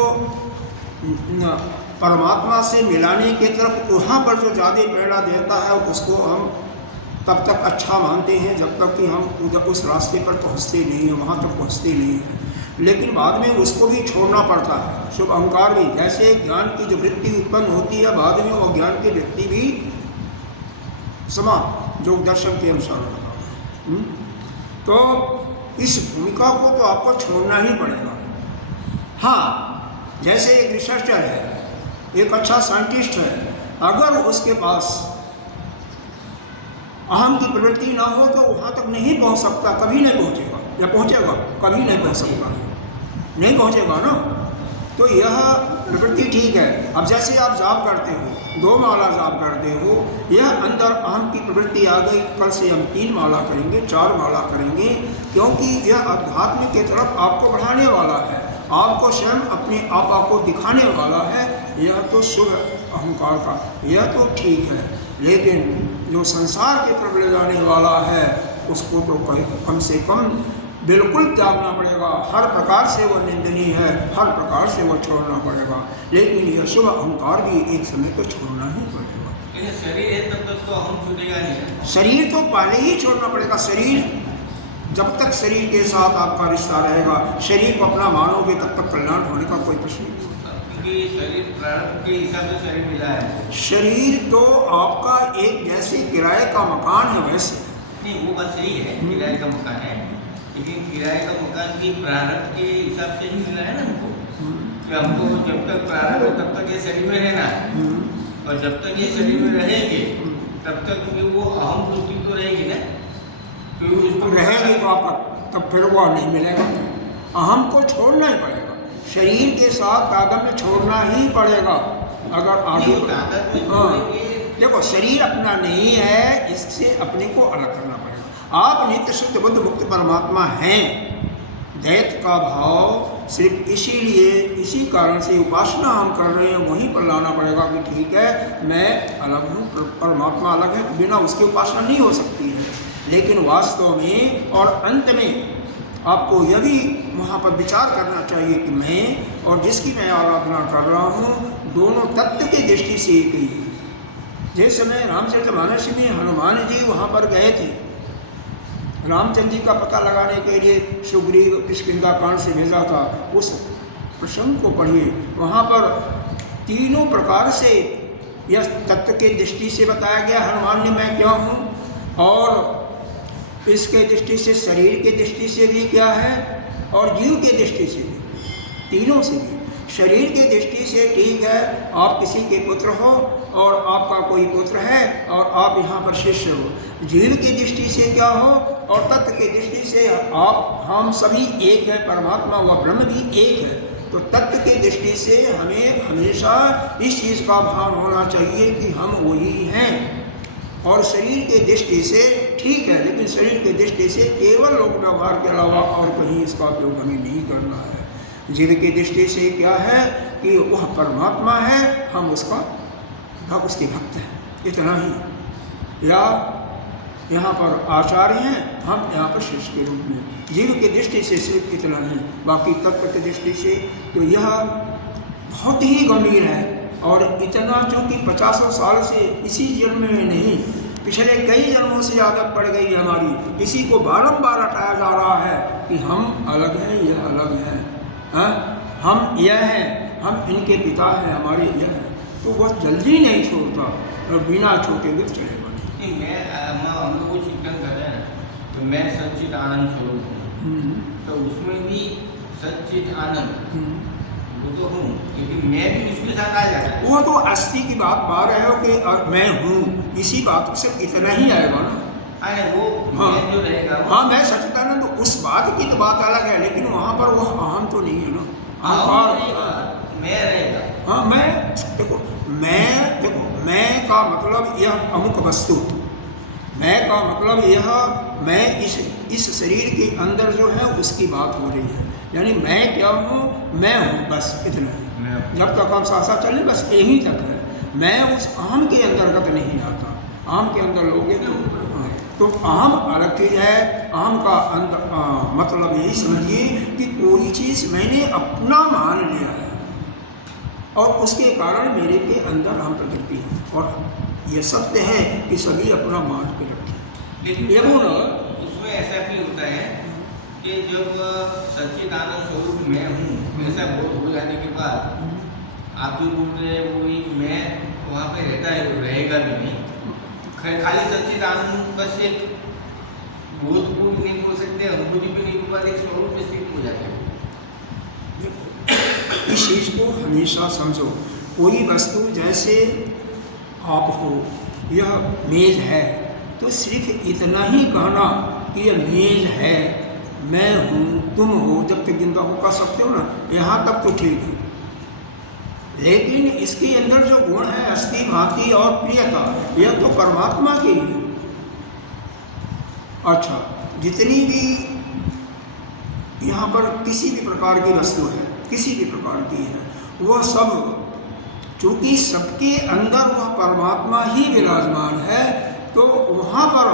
परमात्मा से मिलाने की तरफ वहाँ पर जो ज़्यादा प्रेरणा देता है उसको हम तब तक अच्छा मानते हैं जब तक कि हम उस रास्ते पर पहुँचते नहीं हैं, वहाँ तक पहुँचते नहीं हैं। लेकिन बाद में उसको भी छोड़ना पड़ता है, शुभ अहंकार भी। जैसे ज्ञान की जो वृत्ति उत्पन्न होती है, बाद में वो ज्ञान की वृत्ति भी समाप्त, जो दर्शन के अनुसार होता है। तो इस भूमिका को तो आपको छोड़ना ही पड़ेगा। हाँ, जैसे एक रिसर्चर है, एक अच्छा साइंटिस्ट है, अगर उसके पास अहम की प्रवृत्ति ना हो तो वहाँ तक नहीं पहुँच सकता, कभी नहीं पहुँचेगा। या पहुँचेगा? कभी नहीं पहुँच सकता, नहीं पहुँचेगा ना। तो यह प्रवृत्ति ठीक है। अब जैसे आप जाप करते हो, 2 माला जाप करते हो, यह अंदर अहम की प्रवृत्ति आ गई, कल से हम 3 माला करेंगे, 4 माला करेंगे, क्योंकि यह अध्यात्म की तरफ आपको बढ़ाने वाला है, आपको स्वयं अपने आपा को दिखाने वाला है। यह तो शुभ अहंकार का, यह तो ठीक है। लेकिन जो संसार की तरफ ले जाने वाला है उसको तो कम से कम बिल्कुल त्यागना पड़ेगा। हर प्रकार से वह निंदनीय है, हर प्रकार से वह छोड़ना पड़ेगा। लेकिन यह शुभ अहंकार भी एक समय तो छोड़ना ही पड़ेगा। शरीर है तब तक तो हम छूटेगा नहीं। शरीर तो पहले ही छोड़ना पड़ेगा। शरीर जब तक शरीर के साथ आपका रिश्ता रहेगा, शरीर को अपना मानोगे तब तक कल्याण होने का कोई प्रश्न नहीं। शरीर प्रारंभ के हिसाब से शरीर मिला है। शरीर तो आपका एक जैसे किराए का मकान है वैसे। नहीं, वो बात सही है, किराए का मकान है, लेकिन किराए का मकान की प्रारंभ के हिसाब से ही मिला है ना हमको। कि हमको जब तक प्रारंभ है तब तक ये शरीर में रहना है, और जब तक ये शरीर में रहेंगे तब तक वो अहम वृत्ति तो रहेगी ना, क्योंकि उसको रहेगी तो आपका तब फिर वो नहीं मिलेगा। अहम को छोड़ना ही पड़ेगा, शरीर के साथ तादात्म्य छोड़ना ही पड़ेगा। अगर आगे देखो, शरीर अपना नहीं है, इससे अपने को अलग करना पड़ेगा। आप नित्य शुद्ध बुद्ध मुक्त परमात्मा हैं। दैत्य का भाव सिर्फ इसीलिए, इसी कारण से उपासना हम कर रहे हैं, वहीं पर लाना पड़ेगा कि ठीक है मैं अलग हूँ, परमात्मा अलग है, बिना उसकी उपासना नहीं हो सकती है। लेकिन वास्तव में और अंत में आपको यह भी वहाँ पर विचार करना चाहिए कि मैं और जिसकी मैं आराधना कर रहा हूँ दोनों तत्व की दृष्टि से एक ही है। जिस समय रामचरितमानस में हनुमान जी वहाँ पर गए थे, रामचंद्र जी का पता लगाने के लिए सुग्रीव किष्किंधा कांड से भेजा था, उस प्रसंग को पढ़िए। वहाँ पर तीनों प्रकार से यह तत्व के दृष्टि से बताया गया, हनुमान ने मैं क्या हूँ, और इसके दृष्टि से, शरीर के दृष्टि से भी क्या है, और जीव के दृष्टि से भी, तीनों से भी। शरीर की दृष्टि से ठीक है, आप किसी के पुत्र हो और आपका कोई पुत्र है और आप यहाँ पर शिष्य हो। जीव की दृष्टि से क्या हो, और तत्व की दृष्टि से आप, हम सभी एक है, परमात्मा व ब्रह्म भी एक है। तो तत्व की दृष्टि से हमें हमेशा इस चीज़ का भान होना चाहिए कि हम वही हैं। और शरीर के दृष्टि से ठीक है, लेकिन शरीर के दृष्टि से केवल लोक व्यवहार के अलावा और कहीं इसका उपयोग हमें नहीं करना है। जीव की दृष्टि से क्या है कि वह परमात्मा है, हम उसके भक्त हैं, इतना ही। या यहाँ पर आचार्य हैं, हम यहाँ पर शिष्य के रूप में। जीव की दृष्टि से सिर्फ इतना है, बाकी तत्व की दृष्टि से तो यह बहुत ही गंभीर है। और इतना चूँकि 50 साल से इसी जन्म में नहीं, पिछले कई जन्मों से आदत पड़ गई है हमारी, इसी को बारंबार हटाया जा रहा है कि हम अलग हैं, यह अलग है, हम यह हैं, हम इनके पिता हैं, हमारे यह है। तो वह जल्दी नहीं छोड़ता, और बिना छोटे हुए चलेगा नहीं। हम लोग वो चिंतन कर रहे हैं तो मैं सच्चिद आनंद स्वरूप हूँ, तो उसमें भी सच्चिद आनंद वो तो हूँ, क्योंकि मैं भी उसके साथ आ जाता है। वो तो अस्थि की बात पा रहे हो कि मैं हूँ, इसी बात से इतना ही आएगा ना। अरे वो हाँ, मैं जो रहेगा हाँ मैं सच्चिदानंद, तो उस बात की तो बात अलग है, लेकिन वहाँ पर वो अहम तो नहीं है ना। मैं रहेगा। हाँ मैं देखो, मैं का मतलब यह अमुक वस्तु, मैं का मतलब यह, मैं इस शरीर के अंदर जो है उसकी बात हो रही है। यानी मैं क्या हूँ, मैं हूँ, बस इतना ही। जब तक हम साथ चले बस यही तक है। मैं उस अहम के अंतर्गत नहीं आता। अहम के अंदर लोगे तो तो अहम अलग चीज है। अहम का मतलब यही समझिए कि कोई चीज मैंने अपना मान लिया है और उसके कारण मेरे के अंदर अहम प्रकृति है, और यह सत्य है कि सभी अपना मान के रखे। लेकिन उसमें ऐसा भी होता है कि जब सच्चिदानंद स्वरूप मैं हूँ ऐसा बोध हो जाने के बाद आप जो बोल रहे हैं वही मैं वहाँ पे रहता है, रहेगा भी नहीं। खाली सच्चिदानंद बस एक बोध को भी नहीं बोल सकते, अनुभूति भी नहीं बोल, एक स्वरूप में स्थित हो जाते हैं। इस चीज को हमेशा समझो। कोई वस्तु जैसे आप हो, यह मेज है, तो सिर्फ इतना ही कहना कि यह मेज है, मैं हूँ, तुम हो, जब तक जिंदा हो कह सकते हो ना, यहाँ तक तो ठीक है। लेकिन इसके अंदर जो गुण है अस्थि भांति और प्रियता, यह तो परमात्मा के लिए। अच्छा, जितनी भी यहाँ पर किसी भी प्रकार की वस्तु है, किसी भी प्रकार की है, वह सब चूंकि सबके अंदर वह परमात्मा ही विराजमान है, तो वहाँ पर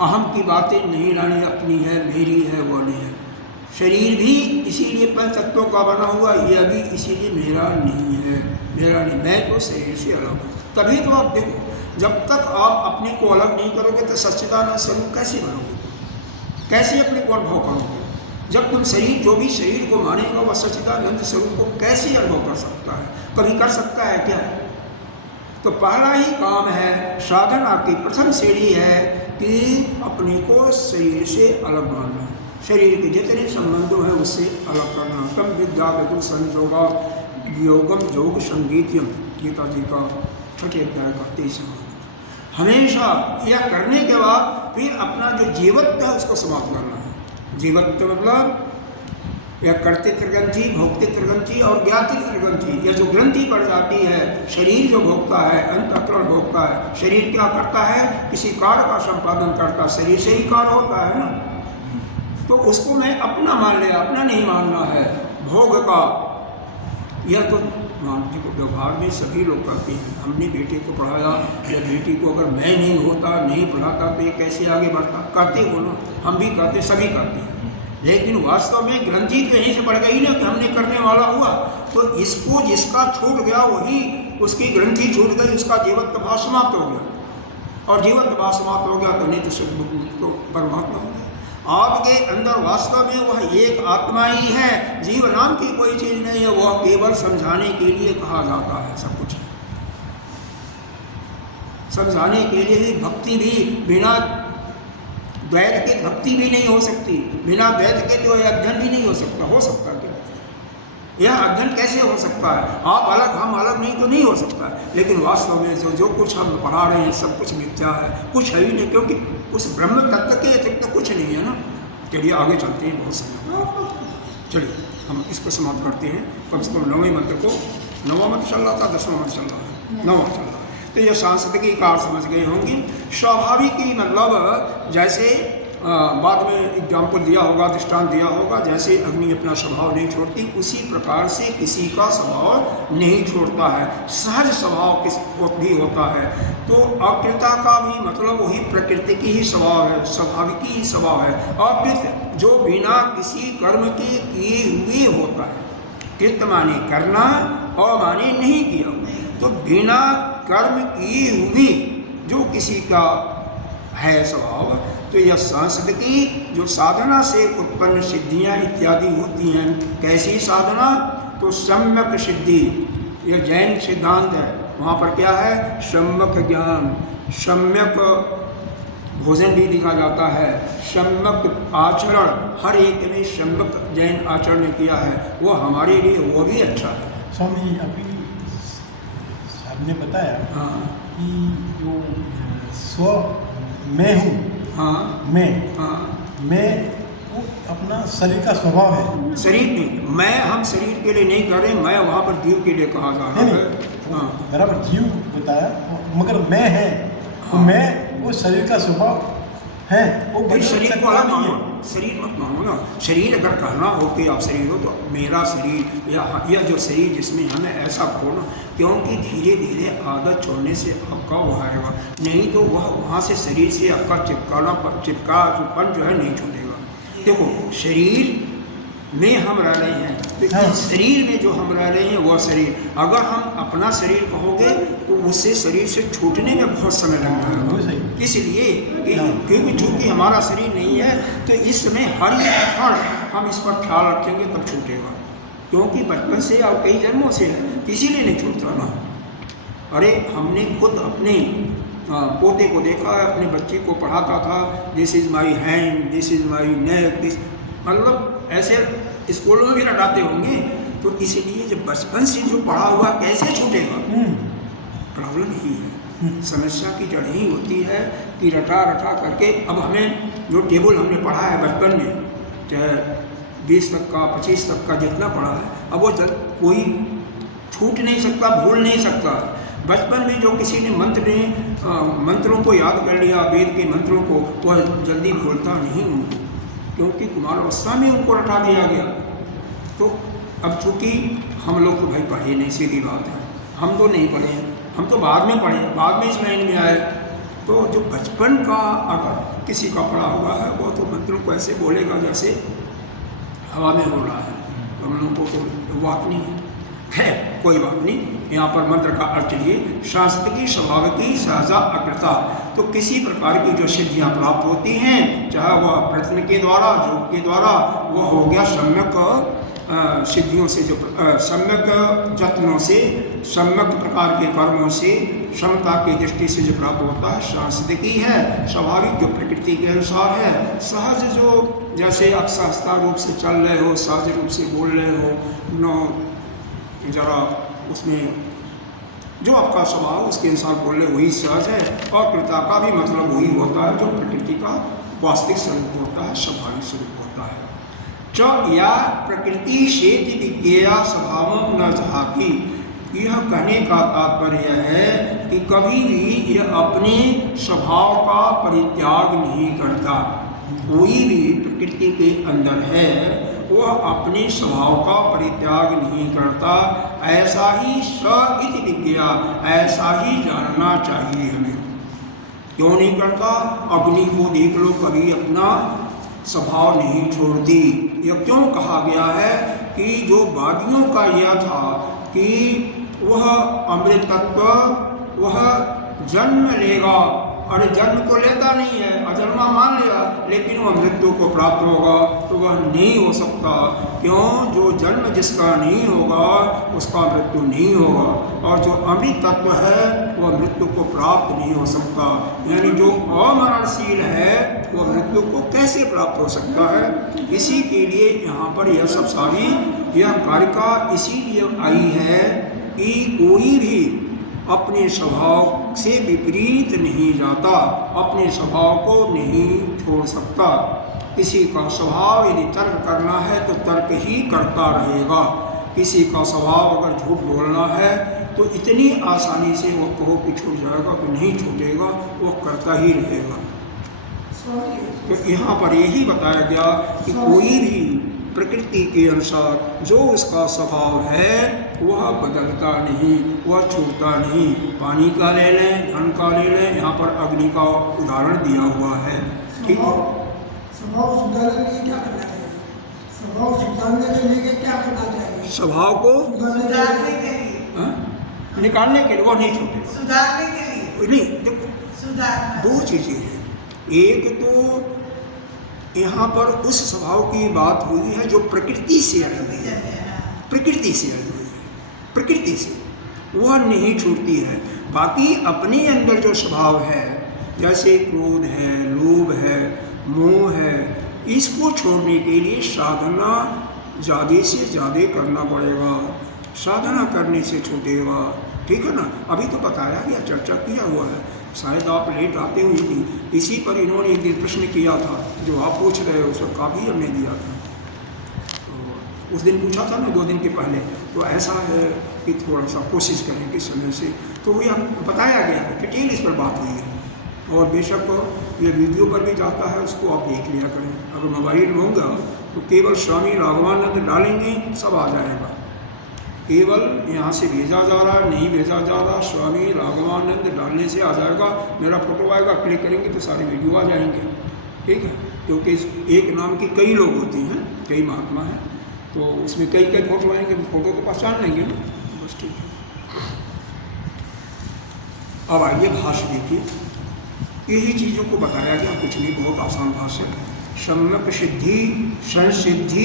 अहम की बातें नहीं लानी, अपनी है, मेरी है, वो नहीं है। शरीर भी इसीलिए पंच तत्वों का बना हुआ, यह भी इसीलिए मेरा नहीं है, मेरा नहीं, मैं तो शरीर से अलग हूँ। तभी तो आप देखो, जब तक आप अपने को अलग नहीं करोगे तो सच्चिदानंद स्वरूप कैसे बनोगे, कैसे अपने को अनुभव करोगे? जब तुम शरीर, जो भी शरीर को मानेगा वह सच्चिदानंद स्वरूप को कैसे अनुभव कर सकता है? कभी कर सकता है क्या? तो पहला ही काम है, साधना की प्रथम सीढ़ी है कि अपने को शरीर से अलग मानना, शरीर के जितने संबंधों हैं उससे अलग करना। तम विद्या विदुर संयोगा योगम योग संगीत्यम, गीता जी का 6 अध्याय का 23वां। हमेशा यह करने के बाद फिर अपना जो जीवत्व है उसको समाप्त करना है। जीवत्व मतलब यह कर्तृत्व ग्रंथि, भोक्तृत्व ग्रंथि और ज्ञातृत्व ग्रंथि, यह जो ग्रंथि पड़ जाती है, शरीर जो भोगता है, अंतःकरण भोगता है। शरीर क्या करता है? किसी कार्य का संपादन करता है, शरीर से ही कार्य होता है ना, तो उसको मैं अपना मान लिया, अपना नहीं मानना है। भोग का यह तो मानने को व्यवहार में सभी लोग करते हैं। हमने बेटे को पढ़ाया या बेटी को अगर मैं नहीं होता, नहीं पढ़ाता तो ये कैसे आगे बढ़ता? करते हो ना, हम भी करते, सभी करते हैं। लेकिन वास्तव में ग्रंथि तो यहीं से बढ़ गई ना कि हमने करने वाला हुआ, तो इसको जिसका छूट गया वही, उसकी ग्रंथि छूट गई, उसका जीवत्व भाव समाप्त हो गया। और जीवत्व भाव समाप्त हो गया तो नहीं तो परमात्मा हो गया। आपके अंदर वास्तव में वह एक आत्मा ही है, जीव नाम की कोई चीज नहीं है। वह केवल समझाने के लिए कहा जाता है, सब कुछ समझाने के लिए ही। भक्ति भी बिना द्वैत के भक्ति भी नहीं हो सकती, बिना द्वैत के तो यह अध्ययन भी नहीं हो सकता। हो सकता क्या? यह अध्ययन कैसे हो सकता है? आप अलग हम अलग नहीं तो नहीं हो सकता है। लेकिन वास्तव में जो कुछ हम पढ़ा रहे हैं सब कुछ मिथ्या है, कुछ है ही नहीं, क्योंकि उस ब्रह्म तत्व के अतिरिक्त तो कुछ नहीं है ना। चलिए आगे चलते हैं, बहुत समय। चलिए हम इसको समाप्त करते हैं। कम से कम 9वें मंत्र को, 9वां मंत्र चल रहा था, 10वां मंत्र चल रहा है, 9वां चल रहा है। तो यह सांस्कृतिक कार समझ गए होंगे। स्वाभाविक ही मतलब जैसे बाद में एग्जाम्पल दिया होगा, दृष्टांत दिया होगा, जैसे अग्नि अपना स्वभाव नहीं छोड़ती, उसी प्रकार से किसी का स्वभाव नहीं छोड़ता है। सहज स्वभाव भी होता है। तो अकृता का भी मतलब वही प्रकृति की ही स्वभाव है, स्वाभाविक ही स्वभाव है। अकृत जो बिना किसी कर्म के किए हुए होता है। कृत माने करना और माने नहीं किया, तो बिना कर्म किए हुए जो किसी का है स्वभाव, तो यह सांस्कृति जो साधना से उत्पन्न सिद्धियां इत्यादि होती हैं। कैसी साधना? तो सम्यक सिद्धि, यह जैन सिद्धांत है। वहाँ पर क्या है? सम्यक ज्ञान, सम्यक भोजन भी दिखा जाता है, सम्यक आचरण, हर एक ने सम्यक जैन आचरण किया है, वो हमारे लिए वो भी अच्छा है। स्वामी अभी आपने बताया हाँ कि जो स्व मैं हूँ, हाँ मैं वो अपना शरीर का स्वभाव है। शरीर नहीं, मैं हम शरीर के लिए नहीं कर रहे, मैं वहाँ पर जीव के लिए कहा जा रहा है। हाँ बराबर जीव बताया, मगर मैं है तो मैं वो शरीर का स्वभाव है वो फिर बदल शरीर को सकता अलग नहीं मानो, है। शरीर मत मानो ना। शरीर अगर कहना हो कि आप शरीर हो तो मेरा शरीर या जो शरीर जिसमें हमें ऐसा कहो ना, क्योंकि धीरे धीरे आदत छोड़ने से आपका वो आएगा, नहीं तो वह वहाँ से शरीर से आपका चिपकापन जो है नहीं छूटेगा। देखो शरीर में हम रह रहे हैं, तो हाँ। इस शरीर में जो हम रह रहे हैं वह शरीर, अगर हम अपना शरीर कहोगे तो उससे शरीर से छूटने में बहुत समय लग वो सही। जाएगा। इसलिए हाँ। क्योंकि चूंकि हमारा शरीर नहीं है तो इस समय हर एक क्षण हम इस पर ख्याल रखेंगे तब छूटेगा, क्योंकि बचपन से और कई जन्मों से है, इसीलिए नहीं छूटता ना। अरे हमने खुद अपने पोते को देखा है, अपने बच्चे को पढ़ाता था, this is my hand, this is my neck, this, मतलब ऐसे स्कूलों में भी रटाते होंगे। तो इसलिए जब बचपन से जो पढ़ा हुआ कैसे छूटेगा, प्रॉब्लम यही है। समस्या की जड़ ही होती है कि रटा रटा करके, अब हमें जो टेबल हमने पढ़ा है बचपन में, चाहे 20 तक का 25 तक का जितना पढ़ा है, अब वो कोई छूट नहीं सकता, भूल नहीं सकता। बचपन में जो किसी ने मंत्रों को याद कर लिया, वेद के मंत्रों को, वह जल्दी भूलता नहीं उनको, क्योंकि कुमार अवस्था में उनको रटा दिया गया। तो अब चूँकि हम लोग तो भाई पढ़े नहीं, सीधी बात है, हम तो नहीं पढ़े, हम तो बाद में पढ़े, बाद में इस लाइन में आए। तो जो बचपन का अगर किसी का पढ़ा हुआ है वो तो मंत्रों को ऐसे बोलेगा जैसे हवा में हो रहा है, तो हम लोगों को तो बात नहीं है। खैर कोई बात नहीं, यहाँ पर मंत्र का अर्थ लिए सांस्कृतिक स्वभाव की सहजा अकृता, तो किसी प्रकार की जो सिद्धियाँ प्राप्त होती हैं, चाहे वह प्रयत्न के द्वारा, योग के द्वारा, वह हो गया सम्यक सिद्धियों से, जो सम्यक जत्नों से, सम्यक प्रकार के कर्मों से, क्षमता की दृष्टि से जो प्राप्त होता है, सांस्कृतिक है, स्वाभाविक जो प्रकृति के अनुसार है, सहज जो जैसे आप सहजता रूप से चल रहे हो, सहज रूप से बोल रहे हो, नो जरा उसमें जो आपका स्वभाव उसके अनुसार बोल रहे वही सहज है। और कृता का भी मतलब वही होता है जो प्रकृति का वास्तविक स्वरूप होता है, स्वाभाविक स्वरूप होता है। च या प्रकृति से विज्ञेया स्वभाव न झाकी, यह कहने का तात्पर्य है कि कभी भी यह अपने स्वभाव का परित्याग नहीं करता। कोई भी प्रकृति के अंदर है वह अपने स्वभाव का परित्याग नहीं करता, ऐसा ही स इति विज्ञा, ऐसा ही जानना चाहिए हमें। क्यों नहीं करता? अग्नि को देख लो, कभी अपना स्वभाव नहीं छोड़ती। यह क्यों कहा गया है कि जो वादियों का यह था कि वह अमृत तत्व वह जन्म लेगा, अरे जन्म तो लेता नहीं है, अजन्मा मान लिया, लेकिन वह मृत्यु को प्राप्त होगा, तो वह नहीं हो सकता। क्यों? जो जन्म जिसका नहीं होगा उसका मृत्यु नहीं होगा, और जो अमृत तत्व है वह मृत्यु को प्राप्त नहीं हो सकता। यानी जो अमरणशील है वह मृत्यु को कैसे प्राप्त हो सकता है? इसी के लिए यहाँ पर यह सब सारी यह कारिका इसीलिए आई है कि कोई भी अपने स्वभाव से विपरीत नहीं जाता, अपने स्वभाव को नहीं छोड़ सकता। किसी का स्वभाव यदि तर्क करना है तो तर्क ही करता रहेगा। किसी का स्वभाव अगर झूठ बोलना है तो इतनी आसानी से वो कहो कि छूट जाएगा कि नहीं छूटेगा, वो करता ही रहेगा। तो यहाँ पर यही बताया गया कि कोई भी प्रकृति के अनुसार जो उसका स्वभाव है वह बदलता नहीं, वह छूटता नहीं। पानी का ले लें, धन का ले लें, यहाँ पर अग्नि का उदाहरण दिया हुआ है। ठीक है, स्वभाव सुधारने के लिए क्या करना चाहिए? स्वभाव सुधारने के लिए क्या करना चाहिए? स्वभाव को सुधारने के लिए, हाँ? निकालने के लिए, वो नहीं छूटे। सुधारने के लिए नहीं, देखो सुधारना, दो चीज़ें हैं। एक तो यहाँ पर उस स्वभाव की बात हुई है जो प्रकृति से आई हुई है, प्रकृति से आई हुई है, प्रकृति से वह नहीं छूटती है। बाकी अपने अंदर जो स्वभाव है, जैसे क्रोध है, लोभ है, मोह है, इसको छोड़ने के लिए साधना ज़्यादा से ज़्यादा करना पड़ेगा। साधना करने से छूटेगा। ठीक है ना? अभी तो बताया गया, चर्चा किया हुआ है, शायद आप लेट आते हुए थी, इसी पर इन्होंने एक दिन प्रश्न किया था जो आप पूछ रहे हो, उसका काफ़ी हमने दिया था। तो उस दिन पूछा था ना, 2 दिन के पहले, तो ऐसा है कि थोड़ा सा कोशिश करें कि समय से, तो वही हम बताया गया है, डिटेल इस पर बात हुई है। और बेशक ये वीडियो पर भी जाता है, उसको आप देख लिया करें। अगर मोबाइल होगा तो केवल स्वामी राघवानंद डालेंगे सब आ जाएगा। केवल यहाँ से भेजा जा रहा है, नहीं भेजा जा रहा, स्वामी राघवानंद डालने से आ जाएगा। मेरा फोटो आएगा, क्लिक करेंगे तो सारे वीडियो आ जाएंगे। ठीक है, क्योंकि एक नाम के कई लोग होते हैं, कई महात्मा हैं, तो उसमें कई कई फोटो आएंगे, फोटो तो पहचान लेंगे ना, बस ठीक है। अब आइए भाष्य देखिए, यही चीज़ों को बताया गया, कुछ नहीं, बहुत आसान भाष्य है। सम्यक सिद्धि संसिद्धि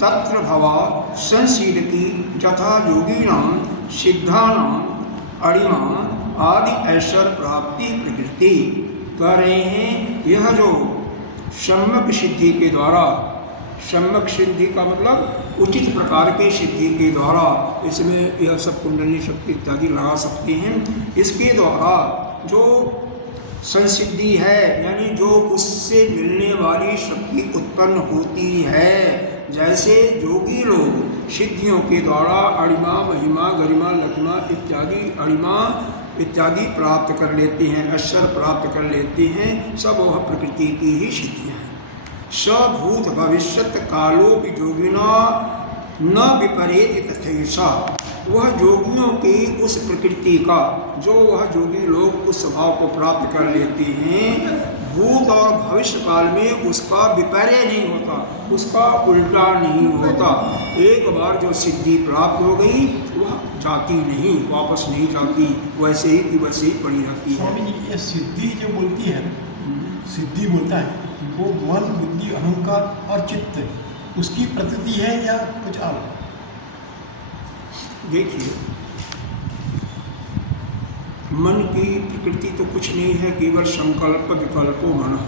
तत्र भवा संशीलती यथा योगीनां सिद्धानां अणिमा आदि ऐश्वर्य प्राप्ति प्रकृति। कह रहे हैं यह जो सम्यक सिद्धि के द्वारा, सम्यक सिद्धि का मतलब उचित प्रकार के सिद्धि के द्वारा, इसमें यह सब कुंडली शक्ति इत्यादि लगा सकते हैं। इसके द्वारा जो संसिद्धि है, यानी जो उससे मिलने वाली शक्ति उत्पन्न होती है, जैसे योगी लोग सिद्धियों के द्वारा अणिमा महिमा गरिमा लघिमा इत्यादि अणिमा इत्यादि प्राप्त कर लेते हैं, ऐश्वर्य प्राप्त कर लेते हैं, सब वह प्रकृति की ही सिद्धियाँ हैं। सभूत भविष्यत कालो योगिना न विपरीत तथैषा। वह योगियों की उस प्रकृति का, जो वह योगी लोग उस स्वभाव को प्राप्त कर लेते हैं, भूत और भविष्य काल में उसका विपर्य नहीं होता, उसका उल्टा नहीं होता। एक बार जो सिद्धि प्राप्त हो गई वह जाती नहीं, वापस नहीं जाती, वैसे ही की वैसे ही पड़ी रहती है। स्वामी जी, ये सिद्धि जो बोलती है, सिद्धि बोलता है वो मन बुद्धि अहंकार और चित्त, उसकी प्रतीति है या कुछ और? देखिए, मन की प्रकृति तो कुछ नहीं है, केवल संकल्प विकल्पो मन।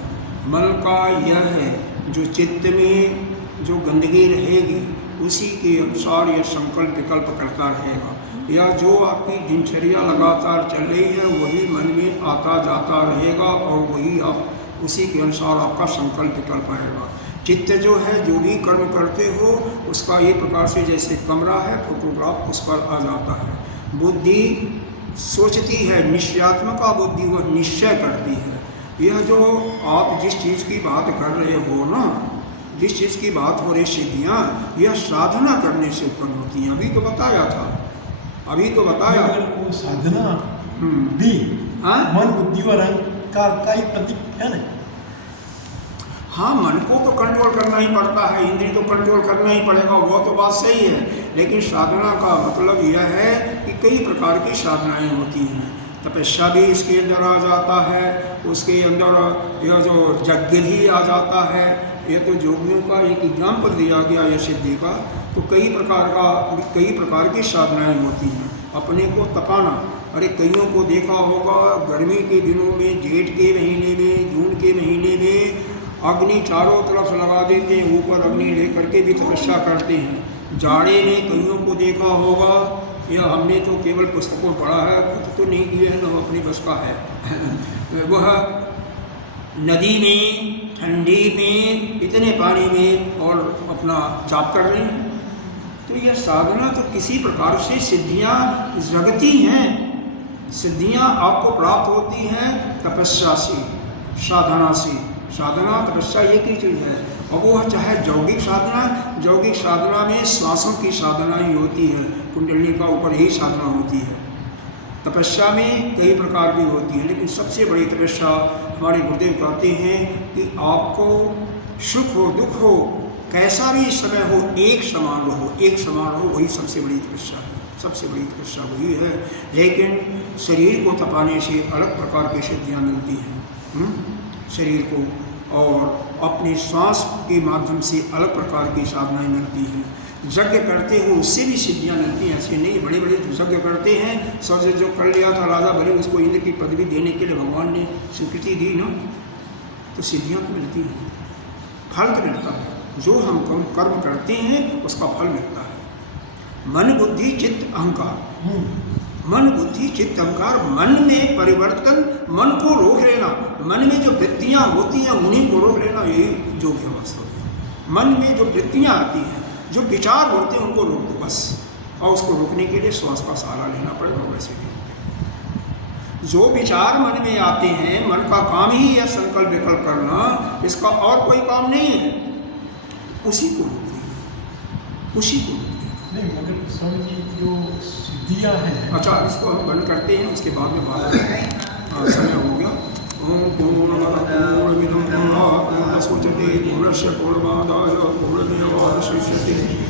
मन का यह है जो चित्त में जो गंदगी रहेगी उसी के अनुसार यह संकल्प विकल्प करता रहेगा, या जो आपकी दिनचर्या लगातार चल रही है वही मन में आता जाता रहेगा और वही आप उसी के अनुसार आपका संकल्प विकल्प आएगा। चित्त जो है, जो भी कर्म करते हो उसका ये प्रकार से जैसे कमरा है, फोटोग्राफ उस पर आ जाता है। बुद्धि सोचती है, निश्चयात्मक बुद्धि वह निश्चय करती है। यह जो आप जिस चीज़ की बात कर रहे हो ना, जिस चीज़ की बात हो रही सिद्धियाँ, यह साधना करने से उत्पन्न होती हैं। अभी तो बताया था, अभी तो बताया। वो साधना भी मन बुद्धि और अहंकार का ही प्रतीक है ना। हाँ, मन को तो कंट्रोल करना ही पड़ता है, इंद्रिय तो कंट्रोल करना ही पड़ेगा, वो तो बात सही है। लेकिन साधना का मतलब यह है कि कई प्रकार की साधनाएं होती हैं। तपस्या भी इसके अंदर आ जाता है, उसके अंदर यह जो यज्ञ भी आ जाता है। यह तो योगियों का एक एग्जाम्पल दिया गया है सिद्धि का। तो कई प्रकार की साधनाएं होती हैं। अपने को तपाना, अरे कईयों को देखा होगा गर्मी के दिनों में, जेठ के महीने में, जून के महीने में अग्नि चारों तरफ लगा देते हैं, ऊपर अग्नि लेकर के भी तपस्या करते हैं। जाड़े में कईयों को देखा होगा, यह हमने तो केवल पुस्तकों पढ़ा है, खुद तो नहीं किए हैं, न अपनी बस का है। वह नदी में, ठंडी में, इतने पानी में और अपना जाप कर रहे हैं। तो यह साधना तो किसी प्रकार से सिद्धियाँ जगती हैं। सिद्धियाँ आपको प्राप्त होती हैं तपस्या से, साधना से। साधना तपस्या एक ही चीज़ है, और वो चाहे यौगिक साधना में श्वासों की साधना ही होती है, कुंडली का ऊपर ही साधना होती है। तपस्या में कई प्रकार की होती है, लेकिन सबसे बड़ी तपस्या हमारे गुरुदेव कहते हैं कि आपको सुख हो दुख हो कैसा भी समय हो, एक समान हो, वही सबसे बड़ी तपस्या है। सबसे बड़ी तपस्या वही है। लेकिन शरीर को तपाने से अलग प्रकार की सिद्धियाँ मिलती हैं, शरीर को, और अपने श्वास के माध्यम से अलग प्रकार की साधनाएं मिलती हैं। यज्ञ करते हो उससे भी सिद्धियाँ मिलती हैं। ऐसे नहीं, बड़े बड़े यज्ञ करते हैं, सर्ज जो कर लिया था राजा, भले उसको इंद्र की पदवी देने के लिए भगवान ने स्वीकृति दी ना, तो सिद्धियाँ तो मिलती हैं, फल तो मिलता है। जो हम कर्म करते हैं उसका फल मिलता है। मन बुद्धि चित्त अहंकार, मन बुद्धि चित्त अहंकार, मन में परिवर्तन, मन को रोक लेना, मन में जो वृत्तियाँ होती हैं उन्हीं को रोक लेना, यही योग है वास्तव में। मन में जो वृत्तियाँ आती हैं, जो विचार होते हैं उनको रोक दो बस, और उसको रोकने के लिए श्वास का सहारा लेना पड़ेगा। वैसे भी जो विचार मन में आते हैं, मन का काम ही है संकल्प विकल्प करना, इसका और कोई काम नहीं है, उसी को रोक दीजिए, उसी को रोक दीजिए। नहीं मगर स्वामी जी जो सिद्धियाँ हैं, अच्छा, इसको हम बंद करते हैं, उसके बाद में बात करते हैं। समय हो गया। ओम पूर्णमदः पूर्णमिदं पूर्णात् पूर्णमुदच्यते पूर्णस्य पूर्णमादाय पूर्णमेवावशिष्यते